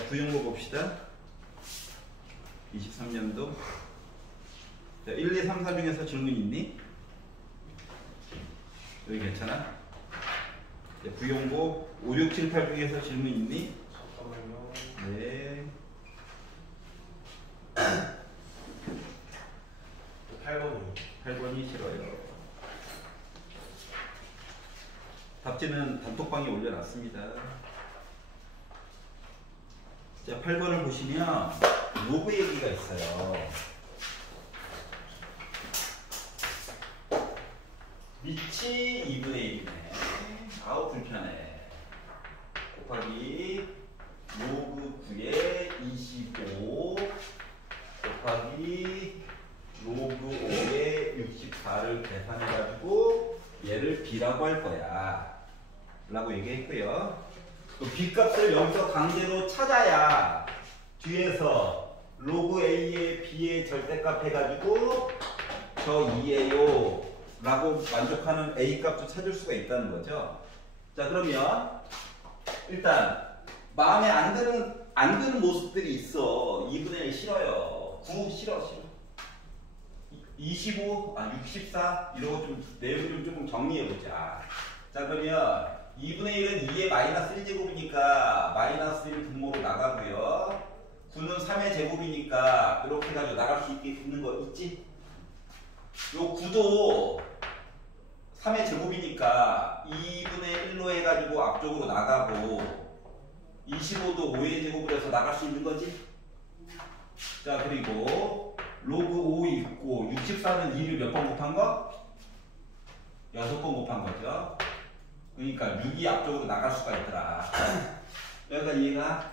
자, 부용고 봅시다. 23년도. 자, 1, 2, 3, 4 중에서 질문 있니? 여기 괜찮아? 자, 부용고 5, 6, 7, 8 중에서 질문 있니? 잠깐만요. 네. 8번이요. 8번이 싫어요. 답지는 단톡방에 올려놨습니다. 자, 8번을 보시면 로그 얘기가 있어요. 밑이 2분의 1이네. 아우 불편해. 곱하기 로그 9에 25 곱하기 로그 5에 64를 계산해가지고 얘를 b라고 할 거야 라고 얘기했고요. 그 b 값을 여기서 강제로 찾아야 뒤에서 로그 a의 b의 절대값 해가지고 저 2예요 라고 만족하는 a 값도 찾을 수가 있다는 거죠. 자, 그러면 일단 마음에 안 드는 모습들이 있어. 2분의 1 싫어요. 9 싫어. 25, 64 이런 거 좀 내용을 좀 조금 정리해보자. 자, 그러면 2분의 1은 2의 마이너스 1제곱이니까 마이너스 1 분모로 나가고요. 9는 3의 제곱이니까 이렇게 해가지고 나갈 수 있게 있는 거 있지? 요 9도 3의 제곱이니까 2분의 1로 해가지고 앞쪽으로 나가고 25도 5의 제곱으로 해서 나갈 수 있는 거지? 자, 그리고 로그 5 있고 64는 2를 몇 번 곱한 거? 6번 곱한 거죠. 그러니까 6이 앞쪽으로 나갈 수가 있더라. 그러니까 얘가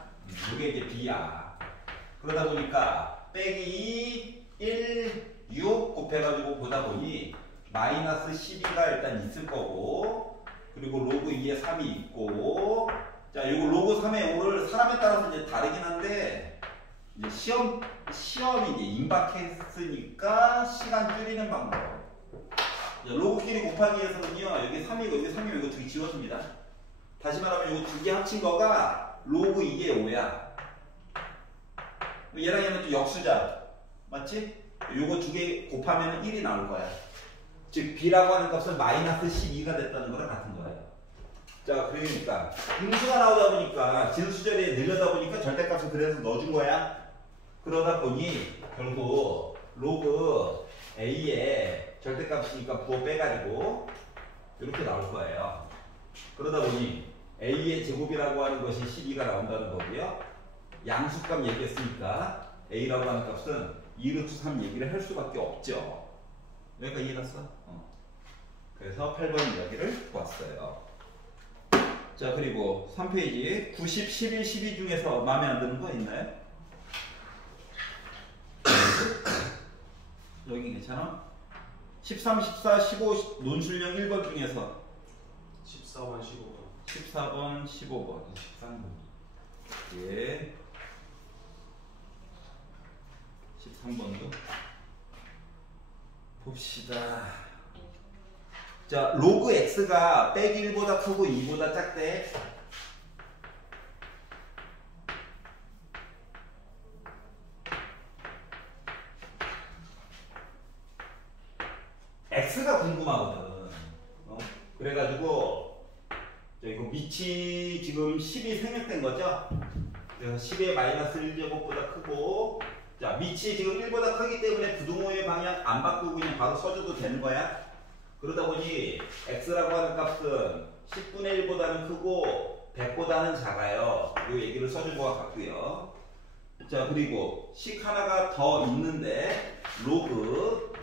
이게 이제 b야. 그러다 보니까 빼기 1, 6 곱해가지고 보다 보니 마이너스 12가 일단 있을 거고, 그리고 로그 2에 3이 있고, 자, 요거 로그 3의 5를 사람에 따라서 이제 다르긴 한데, 이제 시험이 이제 임박했으니까 시간 줄이는 방법. 로그끼리 곱하기 위해서는요, 여기 3이고 여기 3이고 이거 두 개 지웠습니다. 다시 말하면 이거 두 개 합친 거가 로그 2의 5야. 얘랑 얘는 또 역수자. 맞지? 요거 두 개 곱하면 1이 나올 거야. 즉, b라고 하는 값은 마이너스 12가 됐다는 거랑 같은 거예요. 자, 그러니까 인수가 나오다 보니까 진수절에 늘려다 보니까 절대값을 그래서 넣어준 거야. 그러다 보니 결국 로그 a의 절대값이니까 부호 빼가지고 이렇게 나올 거예요. 그러다 보니 a의 제곱이라고 하는 것이 12가 나온다는 거고요. 양수값 얘기했으니까 a라고 하는 값은 2루트 3 얘기를 할 수밖에 없죠. 여기까지 이해갔어? 그래서 8번 이야기를 보았어요. 자, 그리고 3페이지 90, 11, 12 중에서 마음에 안 드는 거 있나요? 여기 괜찮아? 13, 14, 15 논술형 1번 중에서 14번, 15번. 14번, 15번, 13번. 예. 13번도 봅시다. 자, 로그 x가 빼기 1보다 크고 2보다 작대. x가 궁금하거든. 그래가지고 이거 밑이 지금 10이 생략된 거죠? 그래서 10의 마이너스 1제곱보다 크고, 자, 밑이 지금 1보다 크기 때문에 부등호의 방향 안 바꾸고 그냥 바로 써줘도 되는 거야. 그러다 보니 x라고 하는 값은 10분의 1보다는 크고 100보다는 작아요. 이 얘기를 써준 것 같고요. 자, 그리고 식 하나가 더 있는데 로그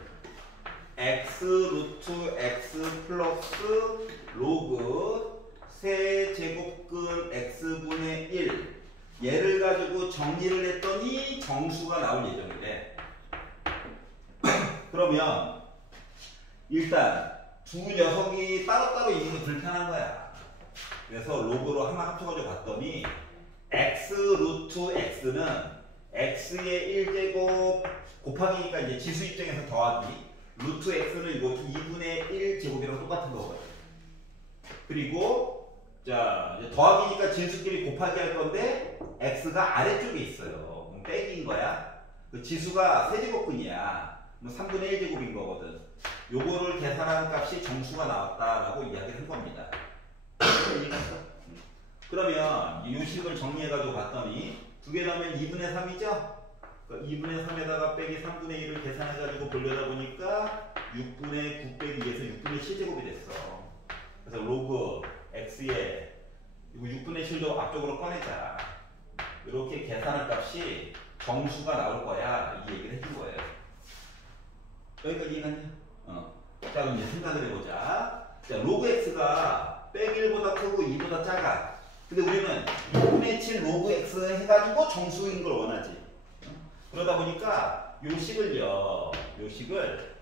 x 루트 x 플러스 로그 세제곱근 x분의 1 얘를 가지고 정리를 했더니 정수가 나올 예정이래. 그러면 일단 두 녀석이 따로따로 있는 게 불편한 거야. 그래서 로그로 하나 합쳐가지고 봤더니 x 루트 x는 x의 1제곱 곱하기니까 이제 지수 입장에서 더하기 루트 x는 이거 2분의 1 제곱이랑 똑같은 거거든. 그리고 자, 이제 더하기니까 진수끼리 곱하기 할 건데 x가 아래쪽에 있어요. 그럼 빼기인 거야. 그 지수가 세제곱근이야. 뭐 3분의 1제곱인 거거든. 요거를 계산하는 값이 정수가 나왔다라고 이야기를 한 겁니다. 그러면 이 식을 정리해가지고 봤더니 두 개 넣으면 2분의 3이죠? 그러니까 2분의 3에다가 빼기 3분의 1을 계산해가지고 보려다 보니까 6분의 9 빼기 2에서 6분의 7제곱이 됐어. 그래서 로그 x에 이거 6분의 7도 앞쪽으로 꺼내자. 이렇게 계산할 값이 정수가 나올 거야. 이 얘기를 해준 거예요. 여기까지 이해갔냐? 자, 그럼 이제 생각을 해보자. 자, 로그 x가 빼기 1보다 크고 2보다 작아. 근데 우리는 6분의 7 로그 x 해가지고 정수인 걸 원하지. 그러다 보니까 요 식을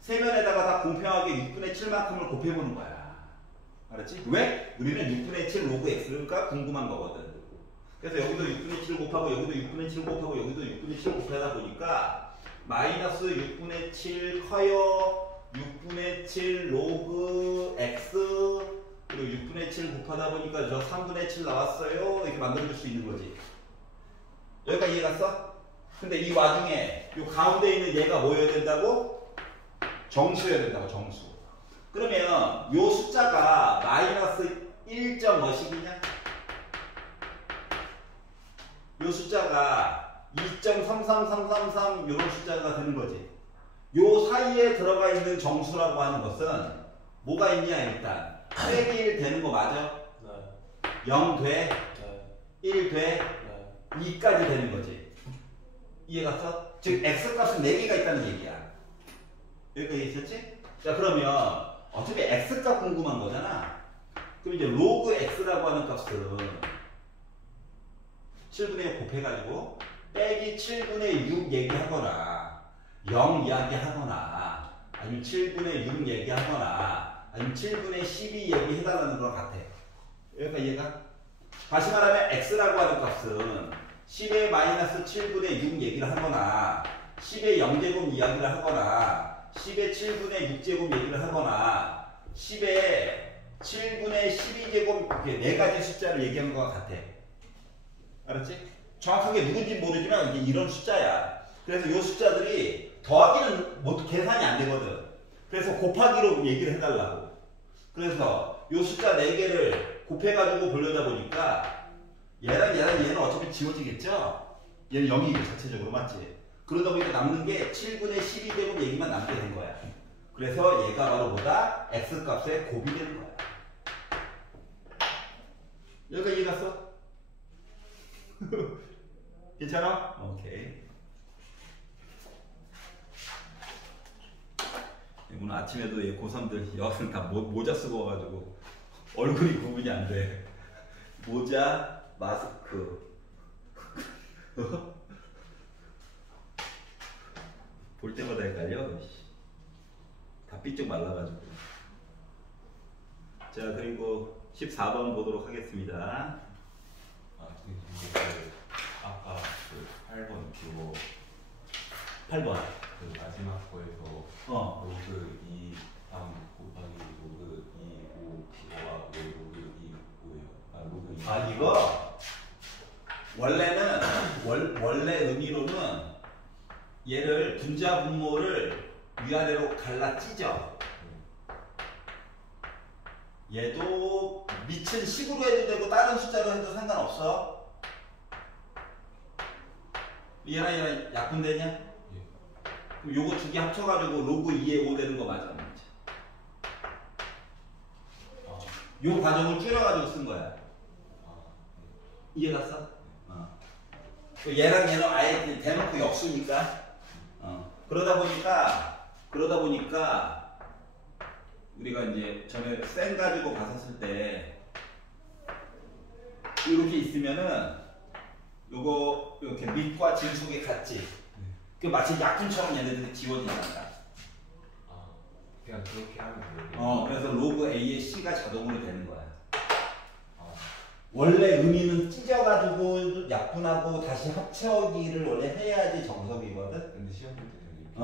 세면에다가 다 공평하게 6분의 7만큼을 곱해보는 거야. 알았지? 왜? 우리는 6분의 7 로그 x가 궁금한 거거든. 그래서 여기도 6분의 7 곱하고 여기도 6분의 7 곱하고 여기도 6분의 7 곱하다 보니까 마이너스 6분의 7 커요 6분의 7 로그 x 그리고 6분의 7 곱하다 보니까 저 3분의 7 나왔어요. 이렇게 만들어줄 수 있는 거지. 여기까지 이해 갔어? 근데 이 와중에 이 가운데 있는 얘가 뭐여야 된다고? 정수여야 된다고, 정수. 그러면 이 숫자가 마이너스 1점 몇이냐? 이 숫자가 2.33333 이런 숫자가 되는 거지. 요 사이에 들어가 있는 정수라고 하는 것은 뭐가 있냐? 일단 빼기 1 되는 거 맞아? 네. 0 돼? 네. 1 돼? 네. 2까지 되는 거지. 이해 갔어? 즉 x값은 4개가 있다는 얘기야. 여기까지 있었지? 자, 그러면 어차피 x값 궁금한 거잖아. 그럼 이제 로그 x라고 하는 값은 7분의 1 곱해가지고 빼기 7분의 6 얘기하거나 0 이야기하거나 아니면 7분의 6 얘기하거나 아니면 7분의 12 얘기해달라는 거랑 같아. 여기까지 이해가? 다시 말하면 x라고 하는 값은 10의 마이너스 7분의 6 얘기를 하거나 10의 0제곱 이야기를 하거나 10의 7분의 6제곱 얘기를 하거나 10의 7분의 12제곱 이렇게 네 가지 숫자를 얘기하는 것과 같아. 알았지? 정확하게 누군지 모르지만 이게 이런 숫자야. 그래서 이 숫자들이 더하기는 뭐 계산이 안 되거든. 그래서 곱하기로 얘기를 해달라고. 그래서 이 숫자 4개를 곱해가지고 보려다 보니까 얘는 어차피 지워지겠죠? 얘는 0이고 자체적으로 맞지? 그러다 보니까 남는 게 7분의 12제곱 얘기만 남게 된 거야. 그래서 얘가 바로 뭐다? x값의 곱이 되는 거야. 여기까지 이해 갔어? 괜찮아? 오케이. 오늘 아침에도 고3들 여학생 다 모자 쓰고 와가지고 얼굴이 구분이 안 돼. 모자, 마스크. 볼 때마다 헷갈려. 다 삐쩍 말라가지고. 자, 그리고 14번 보도록 하겠습니다. 아까 그 8번 그거 8번. 그 마지막 거에서 로그 2 3 곱하기 로그 2 5 5가 로그 2 5예요. 로그 2. 이거 원래는 원래 의미로는 얘를 분자 분모를 위아래로 갈라 찢어. 얘도 미친 식으로 해도 되고 다른 숫자로 해도 상관없어. 얘랑 약분되냐? 그럼 요거 두 개 합쳐가지고 로그 2에 5 되는 거 맞아? 요 과정을 줄여가지고 쓴 거야. 이해 갔어? 얘랑 얘는 아예 대놓고 역수니까. 그러다 보니까 우리가 이제 전에 생 가지고 봤었을 때 이렇게 있으면은 요거 이렇게 밑과 진속이 같지. 그 마치 약분처럼 얘네들이 지워진단다. 그냥 그렇게 하면 돼요. 그래서 로그 A의 C가 자동으로 되는 거야. 원래 의미는 찢어가지고 약분하고 다시 합쳐기를 원래 해야지 정석이거든. 근데 시험 볼 때는 이렇게.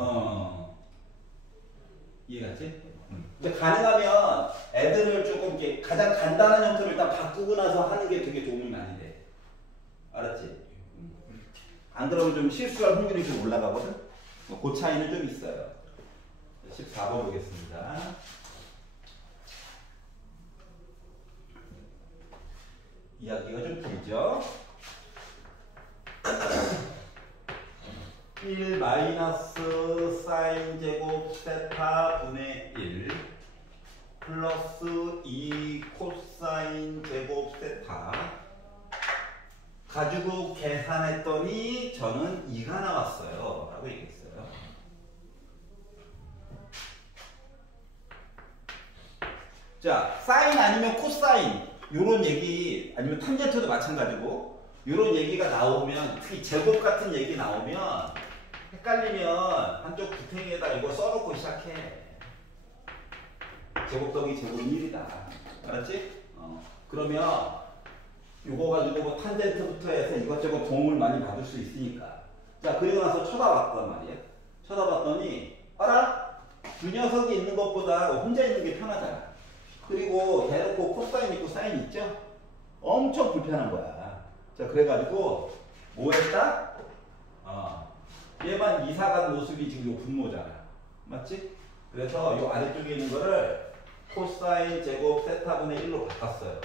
이해갔지? 근데 가능하면 애들을 조금 이렇게 가장 간단한 형태로 일단 바꾸고 나서 하는 게 되게 도움이 많이 돼. 알았지? 안 그러면 좀 실수할 확률이 좀 올라가거든? 그 차이는 좀 있어요. 14번 보겠습니다. 이야기가 좀 길죠? 1 마이너스 사인 제곱 세타 분의 1 플러스 2 코사인 제곱 세타 가지고 계산했더니 저는 2가 나왔어요 라고 얘기했어요. 자, 사인 아니면 코사인 요런 얘기 아니면 탄젠트도 마찬가지고 요런 얘기가 나오면 특히 제곱 같은 얘기 나오면 헷갈리면 한쪽 구탱이에다 이거 써놓고 시작해. 제곱 더하기 제곱은 1이다. 알았지? 그러면 요거 가지고 뭐 탄젠트부터 해서 이것저것 도움을 많이 받을 수 있으니까. 자, 그리고 나서 쳐다봤단 말이야. 쳐다봤더니 알아? 두 녀석이 있는 것보다 혼자 있는 게 편하잖아. 그리고 대놓고 코사인 있고 사인 있죠? 엄청 불편한 거야. 자, 그래가지고 뭐 했다? 얘만 이사간 모습이 지금 요 분모잖아. 맞지? 그래서 요 아래쪽에 있는 거를 코사인 제곱 세타분의 1로 바꿨어요.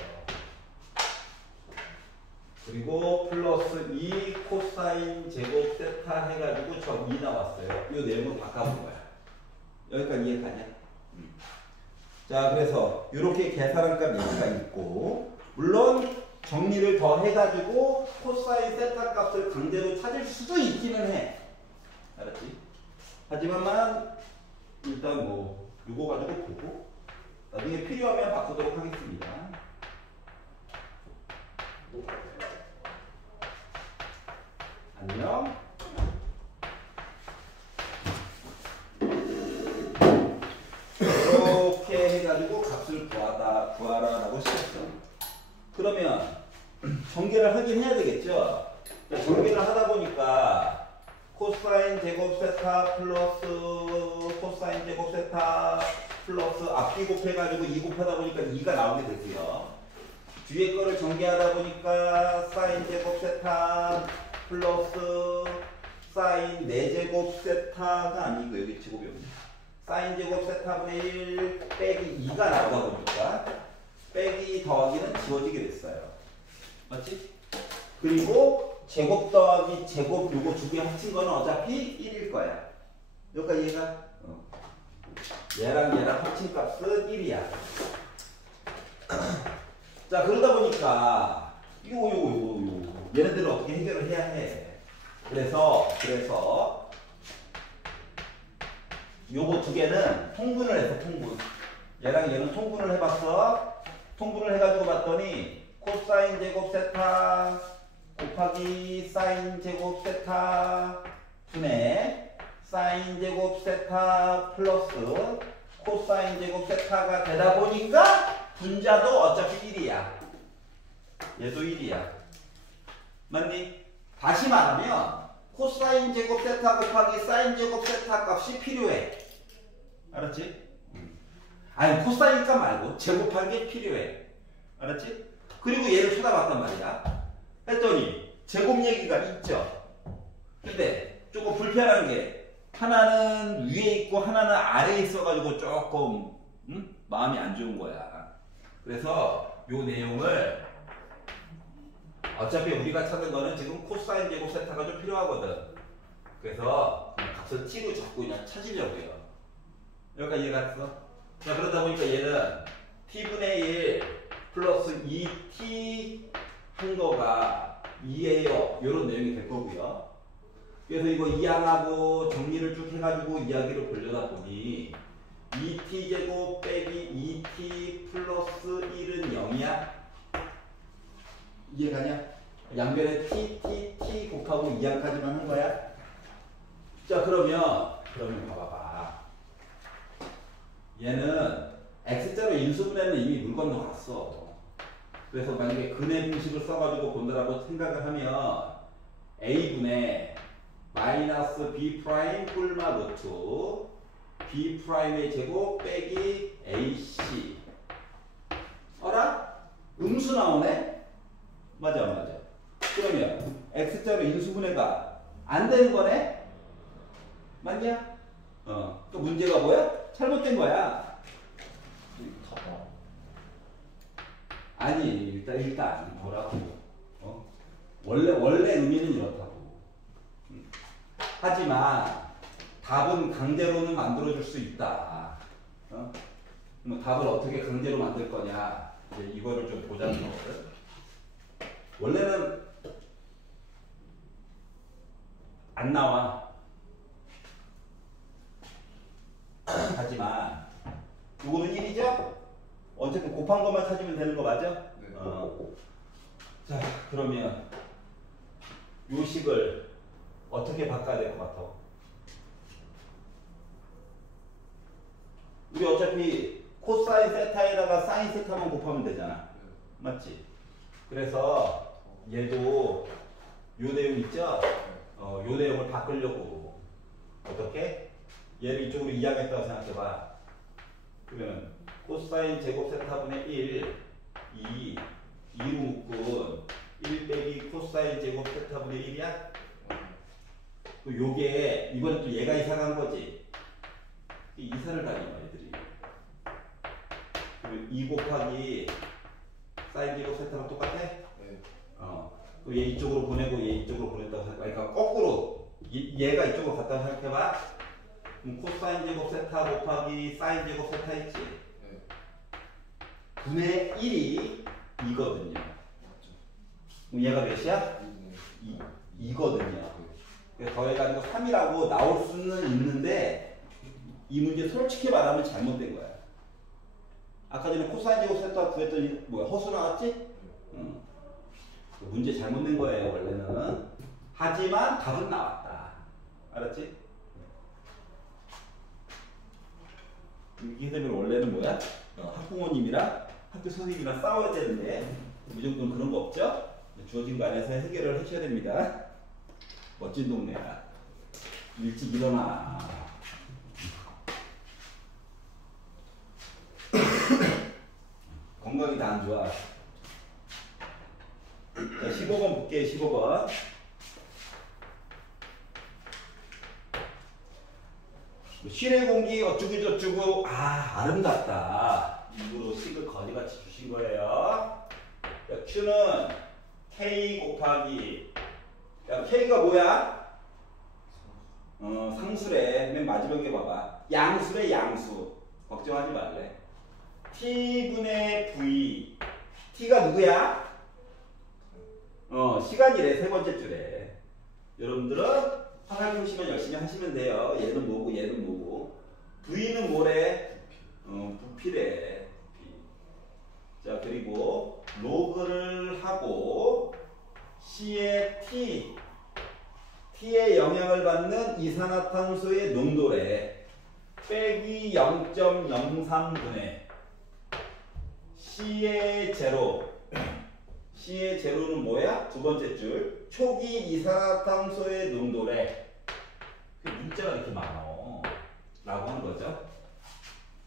그리고 플러스 2 코사인 제곱 세타 해가지고 저 2 나왔어요. 요 내용을 바꿔본 거야. 여기까지 이해가냐? 자, 그래서 이렇게 계산한 값 얘기가 있고, 물론 정리를 더 해가지고 코사인 세타 값을 강제로 찾을 수도 있기는 해. 알았지? 하지만 일단 뭐 이거 가지고 보고 나중에 필요하면 바꾸도록 하겠습니다. 안녕. 이렇게 해가지고 값을 구하라라고 시켰어. 그러면 전개를 하긴 해야 되겠죠. 전개를 하다 보니까 코사인 제곱 세타 플러스 코사인 제곱 세타 플러스 앞뒤 곱해가지고 2 곱하다 보니까 2가 나오게 되고요. 뒤에 거를 전개하다 보니까 사인 제곱 세타 플러스 사인 4제곱 세타가 아니고 여기 제곱이 없네. 사인 제곱 세타분의 1 빼기 2가 나오다 보니까 빼기 더하기는 지워지게 됐어요. 맞지? 그리고 제곱 더하기 제곱 요거 두 개 합친 거는 어차피 1일 거야. 여기까지 이해가? 얘랑 얘랑 합친 값은 1이야. 자, 그러다 보니까 요거 얘네들을 어떻게 해결을 해야 해. 그래서 요거 두 개는 통분을 해서 통분. 얘랑 얘는 통분을 해봤어. 통분을 해가지고 봤더니 코사인 제곱 세타 곱하기 사인 제곱 세타 분의 사인 제곱 세타 플러스 코사인 제곱 세타가 되다 보니까 분자도 어차피 1이야. 얘도 1이야. 맞니? 다시 말하면 코사인 제곱 세타 곱하기 사인 제곱 세타 값이 필요해. 알았지? 아니 코사인 값 말고 제곱한 게 필요해. 알았지? 그리고 얘를 쳐다봤단 말이야. 했더니 제곱 얘기가 있죠. 근데 조금 불편한 게 하나는 위에 있고 하나는 아래에 있어가지고 조금 마음이 안 좋은 거야. 그래서 요 내용을 어차피 우리가 찾은 거는 지금 코사인 제곱 세타가 좀 필요하거든. 그래서 그냥 값을 t로 잡고 그냥 찾으려고요. 여기까지 이해가 됐어? 자, 그러다 보니까 얘는 t분의 1 플러스 2t 한 거가 2예요. 이런 내용이 될 거고요. 그래서 이거 이항하고 정리를 쭉 해가지고 이야기를 보려다 보니 2t제곱 빼기 2t 플러스 1은 0이야? 이해가냐? 양변에 t 곱하고 이항까지만 한 거야? 자, 그러면 봐봐봐. 얘는 x자로 인수분해는 이미 물 건너갔어. 그래서 만약에 근해 공식을 써가지고 본다라고 생각을 하면 a분의 마이너스 b 프라임 뿔마 루트 b 프라임의 제곱 빼기 ac. 어라? 음수 나오네? 맞아. 그러면 x자로 인수분해가 안 되는 거네? 맞냐? 그 문제가 뭐야? 잘못된 거야. 답아. 아니 일단 뭐라고? 원래 의미는 이렇다고. 하지만 답은 강제로는 만들어줄 수 있다. 뭐 답을 어떻게 강제로 만들 거냐? 이제 이거를 좀 보자는 거거든. 원래는 안 나와. 하지만 이거는 1이죠? 어쨌든 곱한 것만 찾으면 되는 거 맞아? 네. 자, 그러면 요 식을 어떻게 바꿔야 될 것 같아? 우리 어차피 코사인 세타에다가 사인 세타만 곱하면 되잖아. 맞지? 그래서 얘도 요 내용 있죠? 요 내용을 바꾸려고. 어떻게? 얘를 이쪽으로 이항했다고 생각해봐. 그러면 코사인 제곱 세타분의 1, 2, 2로 묶은 1 빼기 코사인 제곱 세타분의 1이야? 요게 이번에 또 얘가 이상한 거지. 이사를 다녀 애들이. 그리고 2 곱하기 사인 제곱 세타랑 똑같아? 네. 얘 이쪽으로 보내고 얘 이쪽으로 보냈다고 생각해. 그러니까 거꾸로 얘가 이쪽으로 갔다고 생각해봐. 그럼 코사인 제곱 세타 곱하기 사인 제곱 세타 있지? 네. 분의 1이 2거든요. 그럼 얘가 몇이야? 2거든요. 그래서 더해가지고 3이라고 나올 수는 있는데 이 문제 솔직히 말하면 잘못된 거야. 아까 전에 코사인 제곱 세타 구했더니 뭐야? 허수 나왔지? 문제 잘못 낸 거예요 원래는. 하지만 답은 나왔다. 알았지? 이게 되면 원래는 뭐야? 학부모님이랑 학교 선생님이랑 싸워야 되는데 무조건 그런 거 없죠? 주어진 거 안에서 해결을 하셔야 됩니다. 멋진 동네야. 일찍 일어나. 건강이 다 안 좋아. 자, 15번 볼게요. 15번. 실외 공기 어쩌고 저쩌고. 아름답다. 일부러 식을 거지같이 주신 거예요. 자, Q는 K 곱하기. 야, K가 뭐야? 상수래. 맨 마지막에 봐봐. 양수래 양수. 걱정하지 말래. T분의 V. T가 누구야? 시간이래. 세 번째 줄에. 여러분들은 화살 보시면 열심히 하시면 돼요. 얘는 뭐고 얘는 뭐고. V는 뭐래? 부피래. 부피. 자, 그리고 로그를 하고 C의 T의 영향을 받는 이산화탄소의 농도래. 빼기 0.03분의 C의 제로. C의 제로는 뭐야? 두 번째 줄. 초기 이산화탄소의 농도래. 문자가 이렇게 많아. 라고 하는 거죠.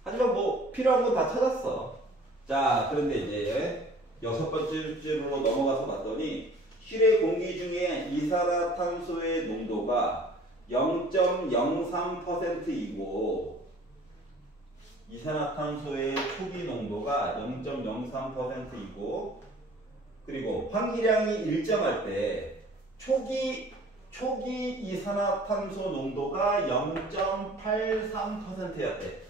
하지만 뭐 필요한 건 다 찾았어. 자, 그런데 이제 여섯 번째 줄로 넘어가서 봤더니 실외 공기 중에 이산화탄소의 농도가 0.03%이고 이산화탄소의 초기 농도가 0.03%이고 그리고 환기량이 일정할 때 초기 이산화탄소 농도가 0.83%였대.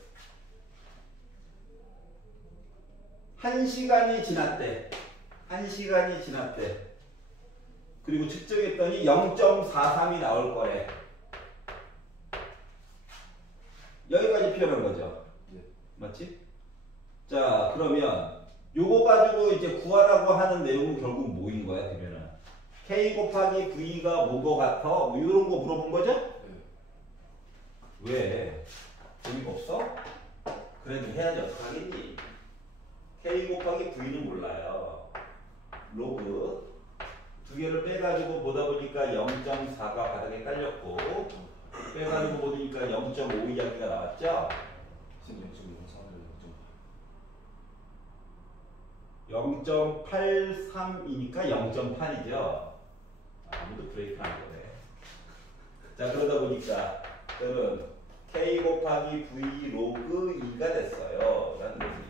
1시간이 지났대. 그리고 측정했더니 0.43이 나올 거래. 여기까지 표현한 거죠. 네. 맞지? 자, 그러면 요거 가지고 이제 구하라고 하는 내용은 결국 뭐인 거야, 그러면은? K 곱하기 V가 뭐고 같아? 뭐 이런 거 물어본 거죠? 네. 왜? 재미가 없어? 그래도 해야지 어떡하겠니? K 곱하기 V는 몰라요. 로그 두 개를 빼가지고 보다 보니까 0.4가 바닥에 깔렸고 빼가지고 보니까 0.5 이야기가 나왔죠? 지금 0.04를 0.83이니까 0.8이죠. 아무도 브레이크 안 거네. 자, 그러다 보니까 그러면 K 곱하기 V 로그 2가 됐어요. 라는 거지.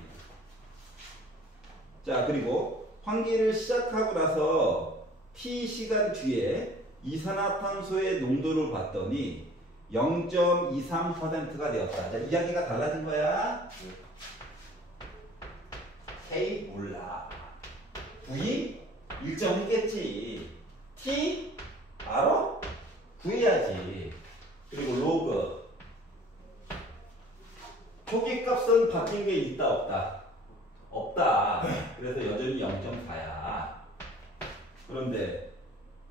자, 그리고 환기를 시작하고 나서 T 시간 뒤에 이산화탄소의 농도를 봤더니 0.23%가 되었다. 자, 이야기가 달라진 거야. K 몰라. V 일정했겠지. T 알아? 구해야지. 그리고 로그 초기 값은 바뀐 게 있다 없다? 없다. 그래서 여전히 0.4야. 그런데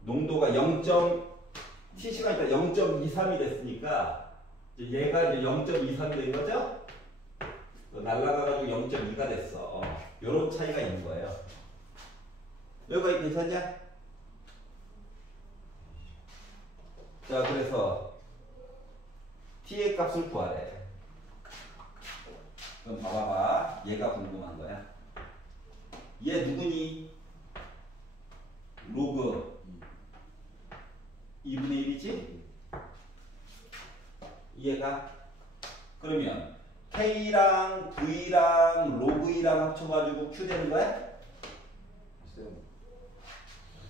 농도가 T 시간 있다 0.23이 됐으니까 이제 얘가 이제 0.23이 된 거죠? 날라가가지고 0.2가 됐어. 요런 차이가 있는 거예요. 여기가 괜찮냐? 자, 그래서 T의 값을 구하래. 그럼 봐봐봐. 얘가 궁금한 거야. 얘 누구니? 로그 2분의 1이지? 이해가? 그러면 K랑 V랑 로그 2랑 합쳐가지고 Q 되는 거야? 쌤,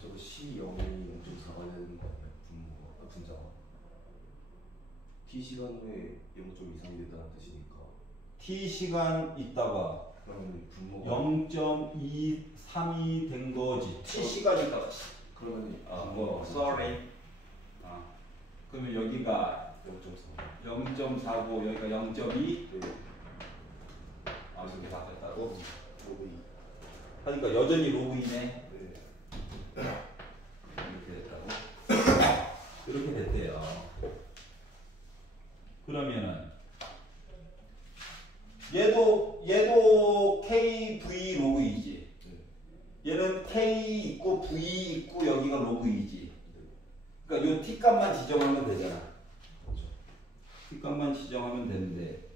저거 C0이 0.4가 되는 거 아니야? 분자가. T 시간 후에 0.23이 된다는 뜻이니까. T 시간 있다가 그러면 분모가 0.23이 된 거지. T 시간 있다가. 그러면 뭐 sorry. 그러면 여기가 0.4. 0.49, 여기가 0.2. 네. 이렇게 바뀌었다고? 로그 2. 하니까 여전히 로그 2네. 네. 이렇게 됐다고? 이렇게 됐대요. 그러면은 얘도 KV 로그 2지. 얘는 K 있고 V 있고 여기가 로그 2지. 그러니까 요 T 값만 지정하면 되잖아. 그렇죠. T 값만 지정하면 되는데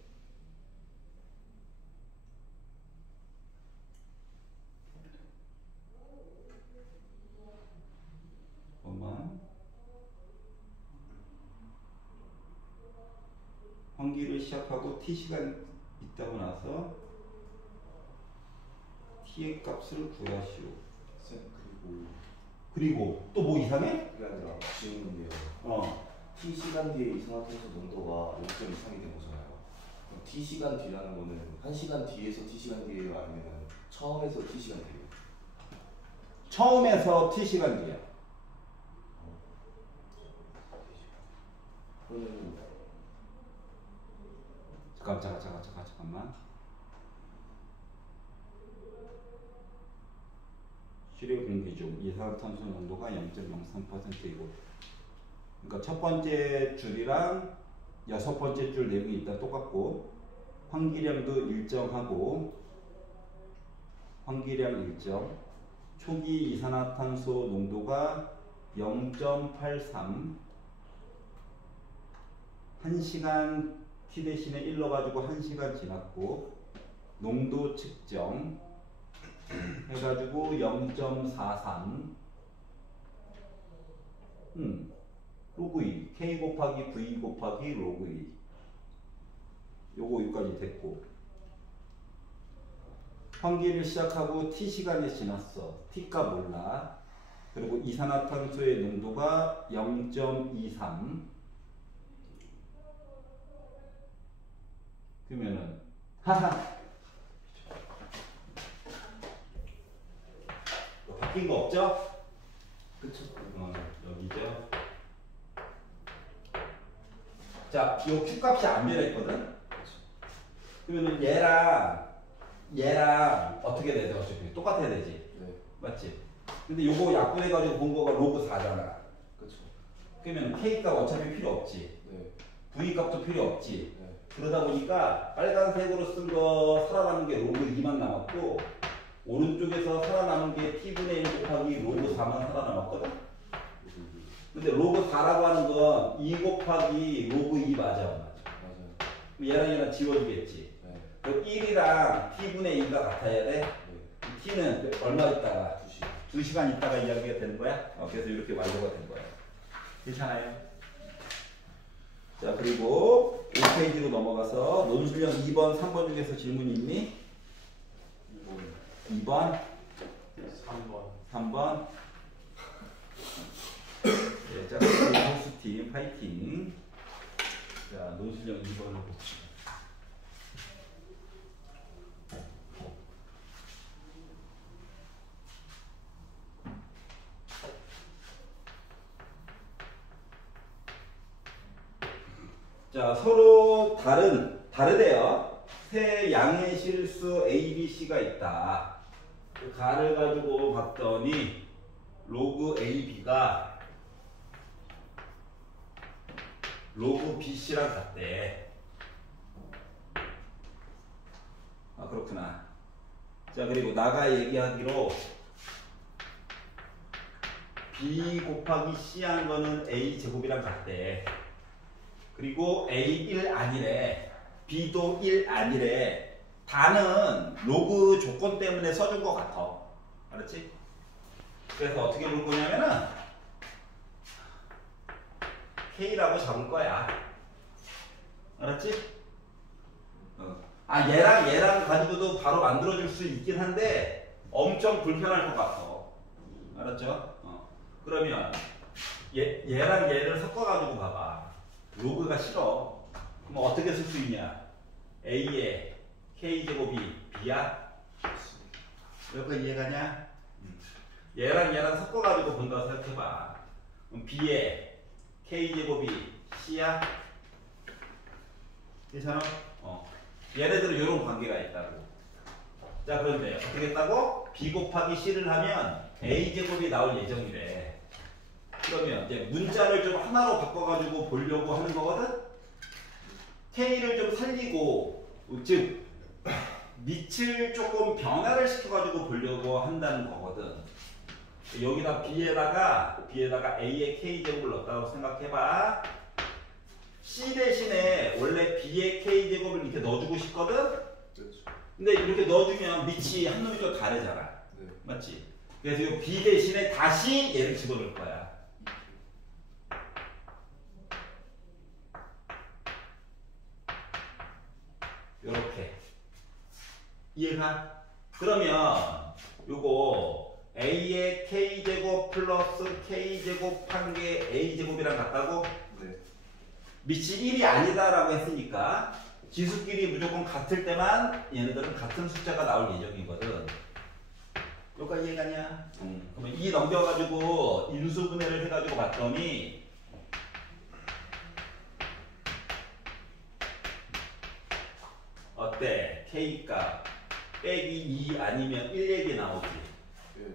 잠깐만. 환기를 시작하고 T 시간 있다고 나서 T의 값을 구하시오. 쌤, 그리고 또 뭐 이상해? 그게 아니라 질문인데요. T 시간 뒤에 이산화탄소 농도가 0.23이 된 거잖아요. 그럼 T 시간 뒤라는 거는 1시간 뒤에서 T 시간 뒤에요, 아니면 처음에서 T 시간 뒤에요? 처음에서 T 시간 뒤야. 그러면 잠깐만. 실외 공기 중 이산화탄소 농도가 0.03%이고, 그러니까 첫 번째 줄이랑 여섯 번째 줄 내용이 일단 똑같고, 환기량도 일정하고, 환기량 일정, 초기 이산화탄소 농도가 0.83, 1시간 T 대신에 1 넣어가지고 1시간 지났고, 농도 측정 해가지고 0.43, 로그 2, K 곱하기 V 곱하기 로그 2, 요거 여기까지 됐고, 환기를 시작하고 T 시간이 지났어. T 값 몰라. 그리고 이산화탄소의 농도가 0.23. 그러면은 바뀐 거 없죠? 그쵸? 여기죠. 자, 요 Q 값이 안 변했거든. 그러면은 얘랑 어떻게 돼야 돼? 어차피 똑같아야 되지. 네. 맞지? 근데 요거 약분해가지고 본 거가 로그 4잖아. 그쵸? 그러면 K 값 어차피 필요 없지. 네. V 값도 필요 없지. 네. 그러다 보니까 빨간색으로 쓴 거 살아남은 게 로그 2만 남았고, 오른쪽에서 살아남은 게 T분의 1 곱하기 로그 4만 살아남았거든? 근데 로그 4라고 하는 건 2 곱하기 로그 2 맞아. 맞아요. 그럼 얘랑 지워주겠지. 네. 그럼 1이랑 T분의 2가 같아야 돼? 네. T는 얼마 있다가? 2시. 2시간 있다가 이야기가 되는 거야. 그래서 이렇게 완료가 된 거야. 괜찮아요? 자, 그리고 5페이지로 넘어가서 논술형 2번, 3번 중에서 질문이 있니? 2번, 3번. 3번. 네, 자, 호스팀 파이팅. 자, 논술형 2번을 봅시다. 자, 서로 다르대요. 세 양의 실수 A, B, C가 있다. 그 가를 가지고 봤더니 로그 A, B가 로그 B, C랑 같대. 그렇구나. 자, 그리고 나가 얘기하기로 B 곱하기 C 한 거는 A 제곱이랑 같대. 그리고 A 1 아니래. B도 1 아니래. 다는 로그 조건 때문에 써준 것 같아. 알았지? 그래서 어떻게 볼 거냐면은 K라고 잡을 거야. 알았지? 얘랑 가지고도 바로 만들어줄 수 있긴 한데 엄청 불편할 것 같아. 알았죠? 그러면 얘랑 얘를 섞어가지고 봐봐. 로그가 싫어. 그럼 어떻게 쓸 수 있냐? A에 K제곱이 B야? 여기까지 이해가냐? 얘랑 얘랑 섞어가지고 본다고 생각해봐. 그럼 B에 K제곱이 C야? 괜찮아? 얘네들은 이런 관계가 있다고. 자, 그런데 어떻게 했다고? B 곱하기 C를 하면 A제곱이 나올 예정이래. 그러면 이제 문자를 좀 하나로 바꿔가지고 보려고 하는 거거든? K를 좀 살리고, 즉, 밑을 조금 변화를 시켜가지고 보려고 한다는 거거든. 여기다 B에다가 A의 K제곱을 넣었다고 생각해봐. C 대신에 원래 B의 K제곱을 이렇게 넣어주고 싶거든? 그렇죠. 근데 이렇게 넣어주면 밑이 한 놈이 좀 다르잖아. 네. 맞지? 그래서 이 B 대신에 다시 얘를 집어넣을 거야. 요렇게. 이해가? 그러면 요거 A의 K제곱 플러스 K제곱 한 개 A제곱이랑 같다고? 네. 밑이 1이 아니다라고 했으니까 지수끼리 무조건 같을 때만 얘네들은 같은 숫자가 나올 예정이거든. 여기까지 이해가냐? 그러면 2 넘겨가지고 인수분해를 해가지고 봤더니 어때? K값 빼기 2 아니면 1 얘기 나오지. 네.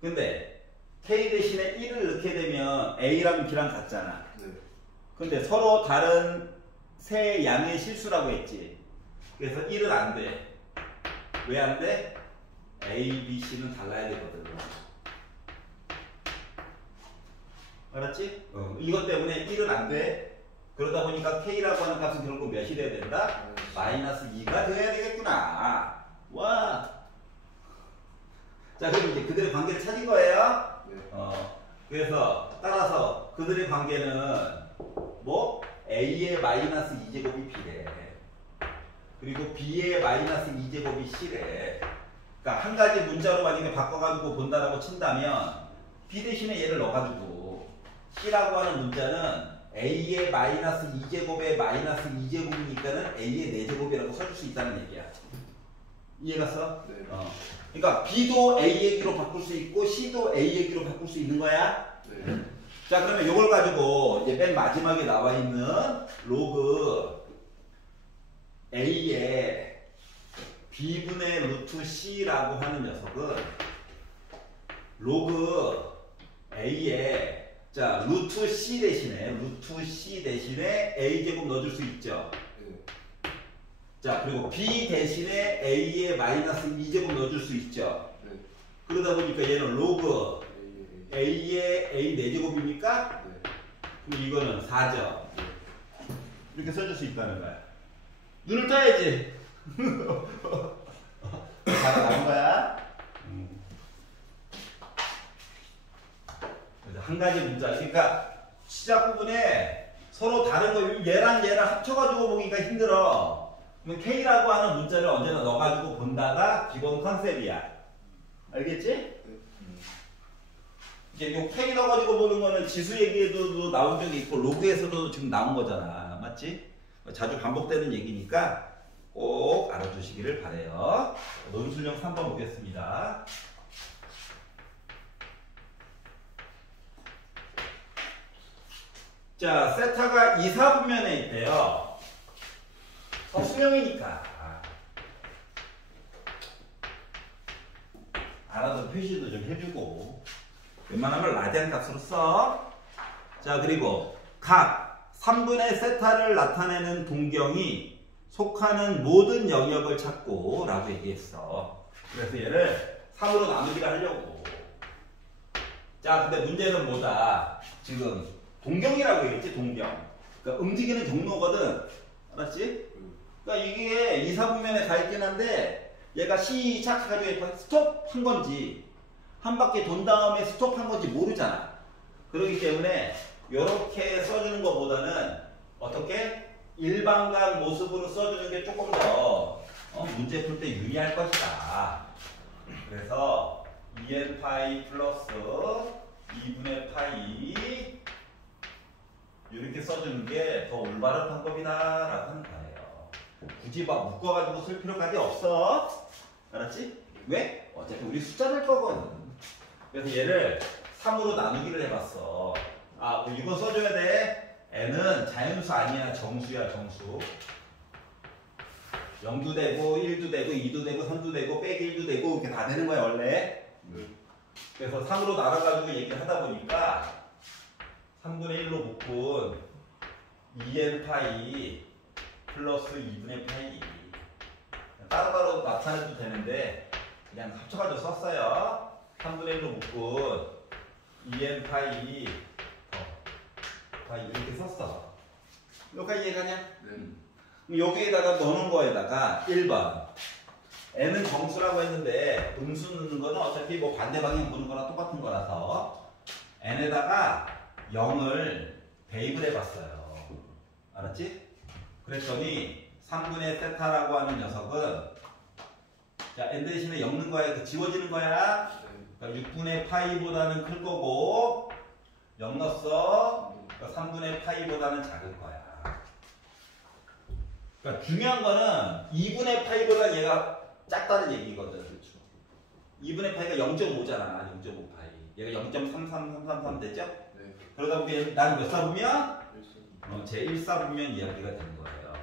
근데 K 대신에 1을 넣게 되면 A랑 B랑 같잖아. 네. 근데 서로 다른 세 양의 실수라고 했지. 그래서 1은 안 돼. 왜 안 돼? A, B, C는 달라야 되거든. 알았지? 이것 때문에 1은 안 돼. 그러다 보니까 K라고 하는 값은 결국 몇이 돼야 된다? 마이너스 2가 돼야 되겠구나. 와. 자, 그럼 이제 그들의 관계를 찾은 거예요. 네. 그래서 따라서 그들의 관계는 뭐? A의 마이너스 2제곱이 B래. 그리고 B의 마이너스 2제곱이 C래. 그러니까 한 가지 문자로 만약에 바꿔가지고 본다라고 친다면 B 대신에 얘를 넣어가지고 C라고 하는 문자는 A의 마이너스 2제곱에 마이너스 2제곱이니까는 A의 4제곱이라고 써줄 수 있다는 얘기야. 이해갔어? 네. 그러니까 B도 A 얘기로 바꿀 수 있고 C도 A 얘기로 바꿀 수 있는 거야. 네. 자, 그러면 이걸 가지고 이제 맨 마지막에 나와 있는 로그 A의 B분의 루트 C라고 하는 녀석은 로그 A의 자, 루트 C 대신에 A제곱 넣어줄 수 있죠. 네. 자, 그리고 B 대신에 A의 마이너스 2제곱 넣어줄 수 있죠. 네. 그러다 보니까 얘는 로그 A. A의 A 4제곱입니까? 네. 그럼 이거는 4죠. 네. 이렇게 써줄 수 있다는 거야. 눈을 떠야지. 다 나온 거야. 한 가지 문자. 그러니까 시작 부분에 서로 다른 거 얘랑 합쳐가지고 보기가 힘들어. 그럼 K라고 하는 문자를 언제나 넣어가지고 본다가 기본 컨셉이야. 알겠지? 이제 요 K 넣어가지고 보는 거는 지수 얘기에도 나온 적이 있고 로그에서도 지금 나온 거잖아. 맞지? 자주 반복되는 얘기니까 꼭 알아두시기를 바래요. 논술형 3번 보겠습니다. 자, 세타가 2, 4분면에 있대요. 서수형이니까 알아서 표시도 좀 해주고 웬만하면 라디안 값으로 써. 자, 그리고 각 3분의 세타를 나타내는 동경이 속하는 모든 영역을 찾고 라고 얘기했어. 그래서 얘를 3으로 나누기를 하려고. 자, 근데 문제는 뭐다? 지금 동경이라고 얘기했지, 동경. 그러니까 움직이는 경로거든. 알았지? 그러니까 이게 2, 4분면에 가 있긴 한데 얘가 시작해가지고 스톱 한 건지 한 바퀴 돈 다음에 스톱 한 건지 모르잖아. 그렇기 때문에 이렇게 써주는 것보다는 어떻게? 일반각 모습으로 써주는 게 조금 더 문제 풀 때 유리할 것이다. 그래서 2n 파이 플러스 2분의 파이 이렇게 써주는 게 더 올바른 방법이다라고 하는 거예요. 굳이 막 묶어가지고 쓸 필요까지 없어. 알았지? 왜? 어차피 우리 숫자 낼 거거든. 그래서 얘를 3으로 나누기를 해봤어. 아, 이거 써줘야 돼. n은 자연수 아니야. 정수야, 정수. 0도 되고 1도 되고 2도 되고 3도 되고 빼기 1도 되고 이렇게 다 되는 거야 원래. 그래서 3으로 나눠가지고 얘기를 하다 보니까 3분의 1로 묶은 2n 파이 플러스 2분의 파이 따로따로 나타내도 되는데 그냥 합쳐가지고 썼어요. 3분의 1로 묶은 2n 파이 이렇게 썼어. 여기까지 이해가냐? 네. 여기에다가 넣는 거에다가 1번 n은 정수라고 했는데 음수 넣는 거는 어차피 뭐 반대 방향 보는 거랑 똑같은 거라서 n에다가 0을 대입을 해봤어요. 알았지? 그랬더니 3분의 세타라고 하는 녀석은 자 n 대신에 0 넣는 거야. 지워지는 거야. 그러니까 6분의 파이보다는 클 거고 0 넣었어. 그러니까 3분의 파이보다는 작을 거야. 그러니까 중요한 거는 2분의 파이보다 얘가 작다는 얘기거든. 그렇죠. 2분의 파이가 0.5잖아. 0.5 파이. 얘가 0.33333 되죠? 네. 그러다 보니 난 몇 사분면? 제 1사분면 이야기가 되는 거예요.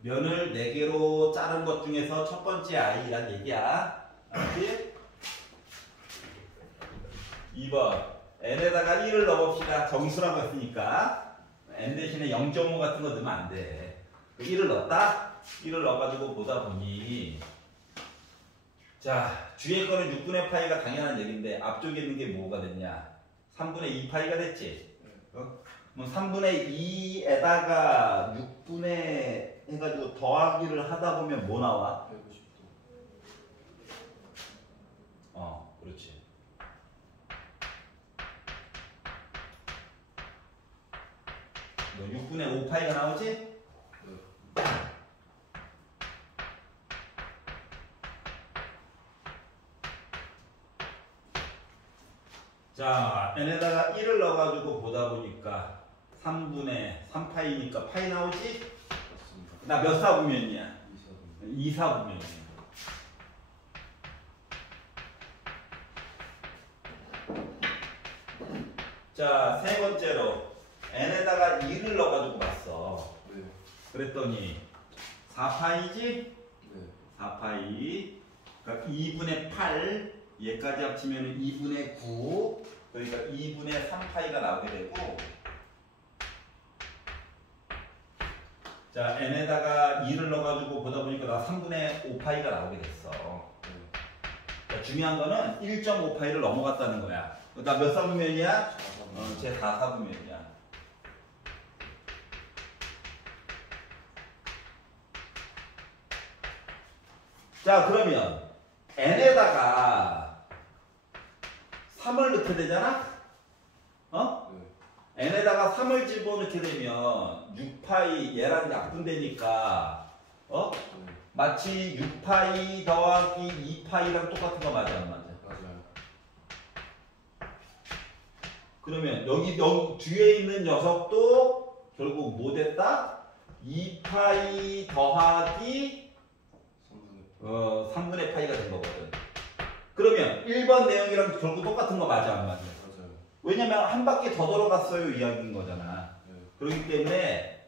면을 4개로 자른 것 중에서 첫 번째 i란 얘기야. 알았지? 2번 n에다가 1을 넣어봅시다. 정수라고 했으니까 n 대신에 0.5 같은 거 넣으면 안 돼. 1을 넣었다? 1을 넣어가지고 보다 보니 자 뒤에 거는 6분의 파이가 당연한 얘기인데 앞쪽에 있는 게 뭐가 됐냐? 3분의 2 파이가 됐지? 그럼 3분의 2에다가 6분의 해가지고 더하기를 하다 보면 뭐 나와? 150도. 그렇지. 너 6분의 5파이가 나오지? 자, n에다가 1을 넣어가지고 보다 보니까 3분의 3파이니까 파이 나오지? 나 몇 사분면이야? 2사분면이야. 자, 세 번째로 n에다가 2를 넣어가지고 봤어. 네. 그랬더니 4파이지? 네. 4파이. 그러니까 2분의 8. 얘까지 합치면 2분의 9. 그러니까 2분의 3파이가 나오게 되고. 자, n에다가 2를 넣어가지고 보다 보니까 나 3분의 5파이가 나오게 됐어. 자, 중요한 거는 1.5파이를 넘어갔다는 거야. 나 몇 사분면이야? 제 4사분면이야. 자, 그러면 n에다가 이렇게 되잖아? 어? 네. n에다가 3을 집어넣게 되면 6파이 얘랑 약분되니까 어? 네. 마치 6파이 더하기 2파이랑 똑같은 거 맞아 안 맞아? 맞아요. 그러면 여기 뒤에 있는 녀석도 결국 뭐 됐다? 2파이 더하기 3분의 파이가 된 거거든. 그러면 1번 내용이랑 결국 똑같은 거 맞아 안 맞아? 맞아요. 왜냐면 한 바퀴 더 돌아갔어요 이야기인 거잖아. 네. 그렇기 때문에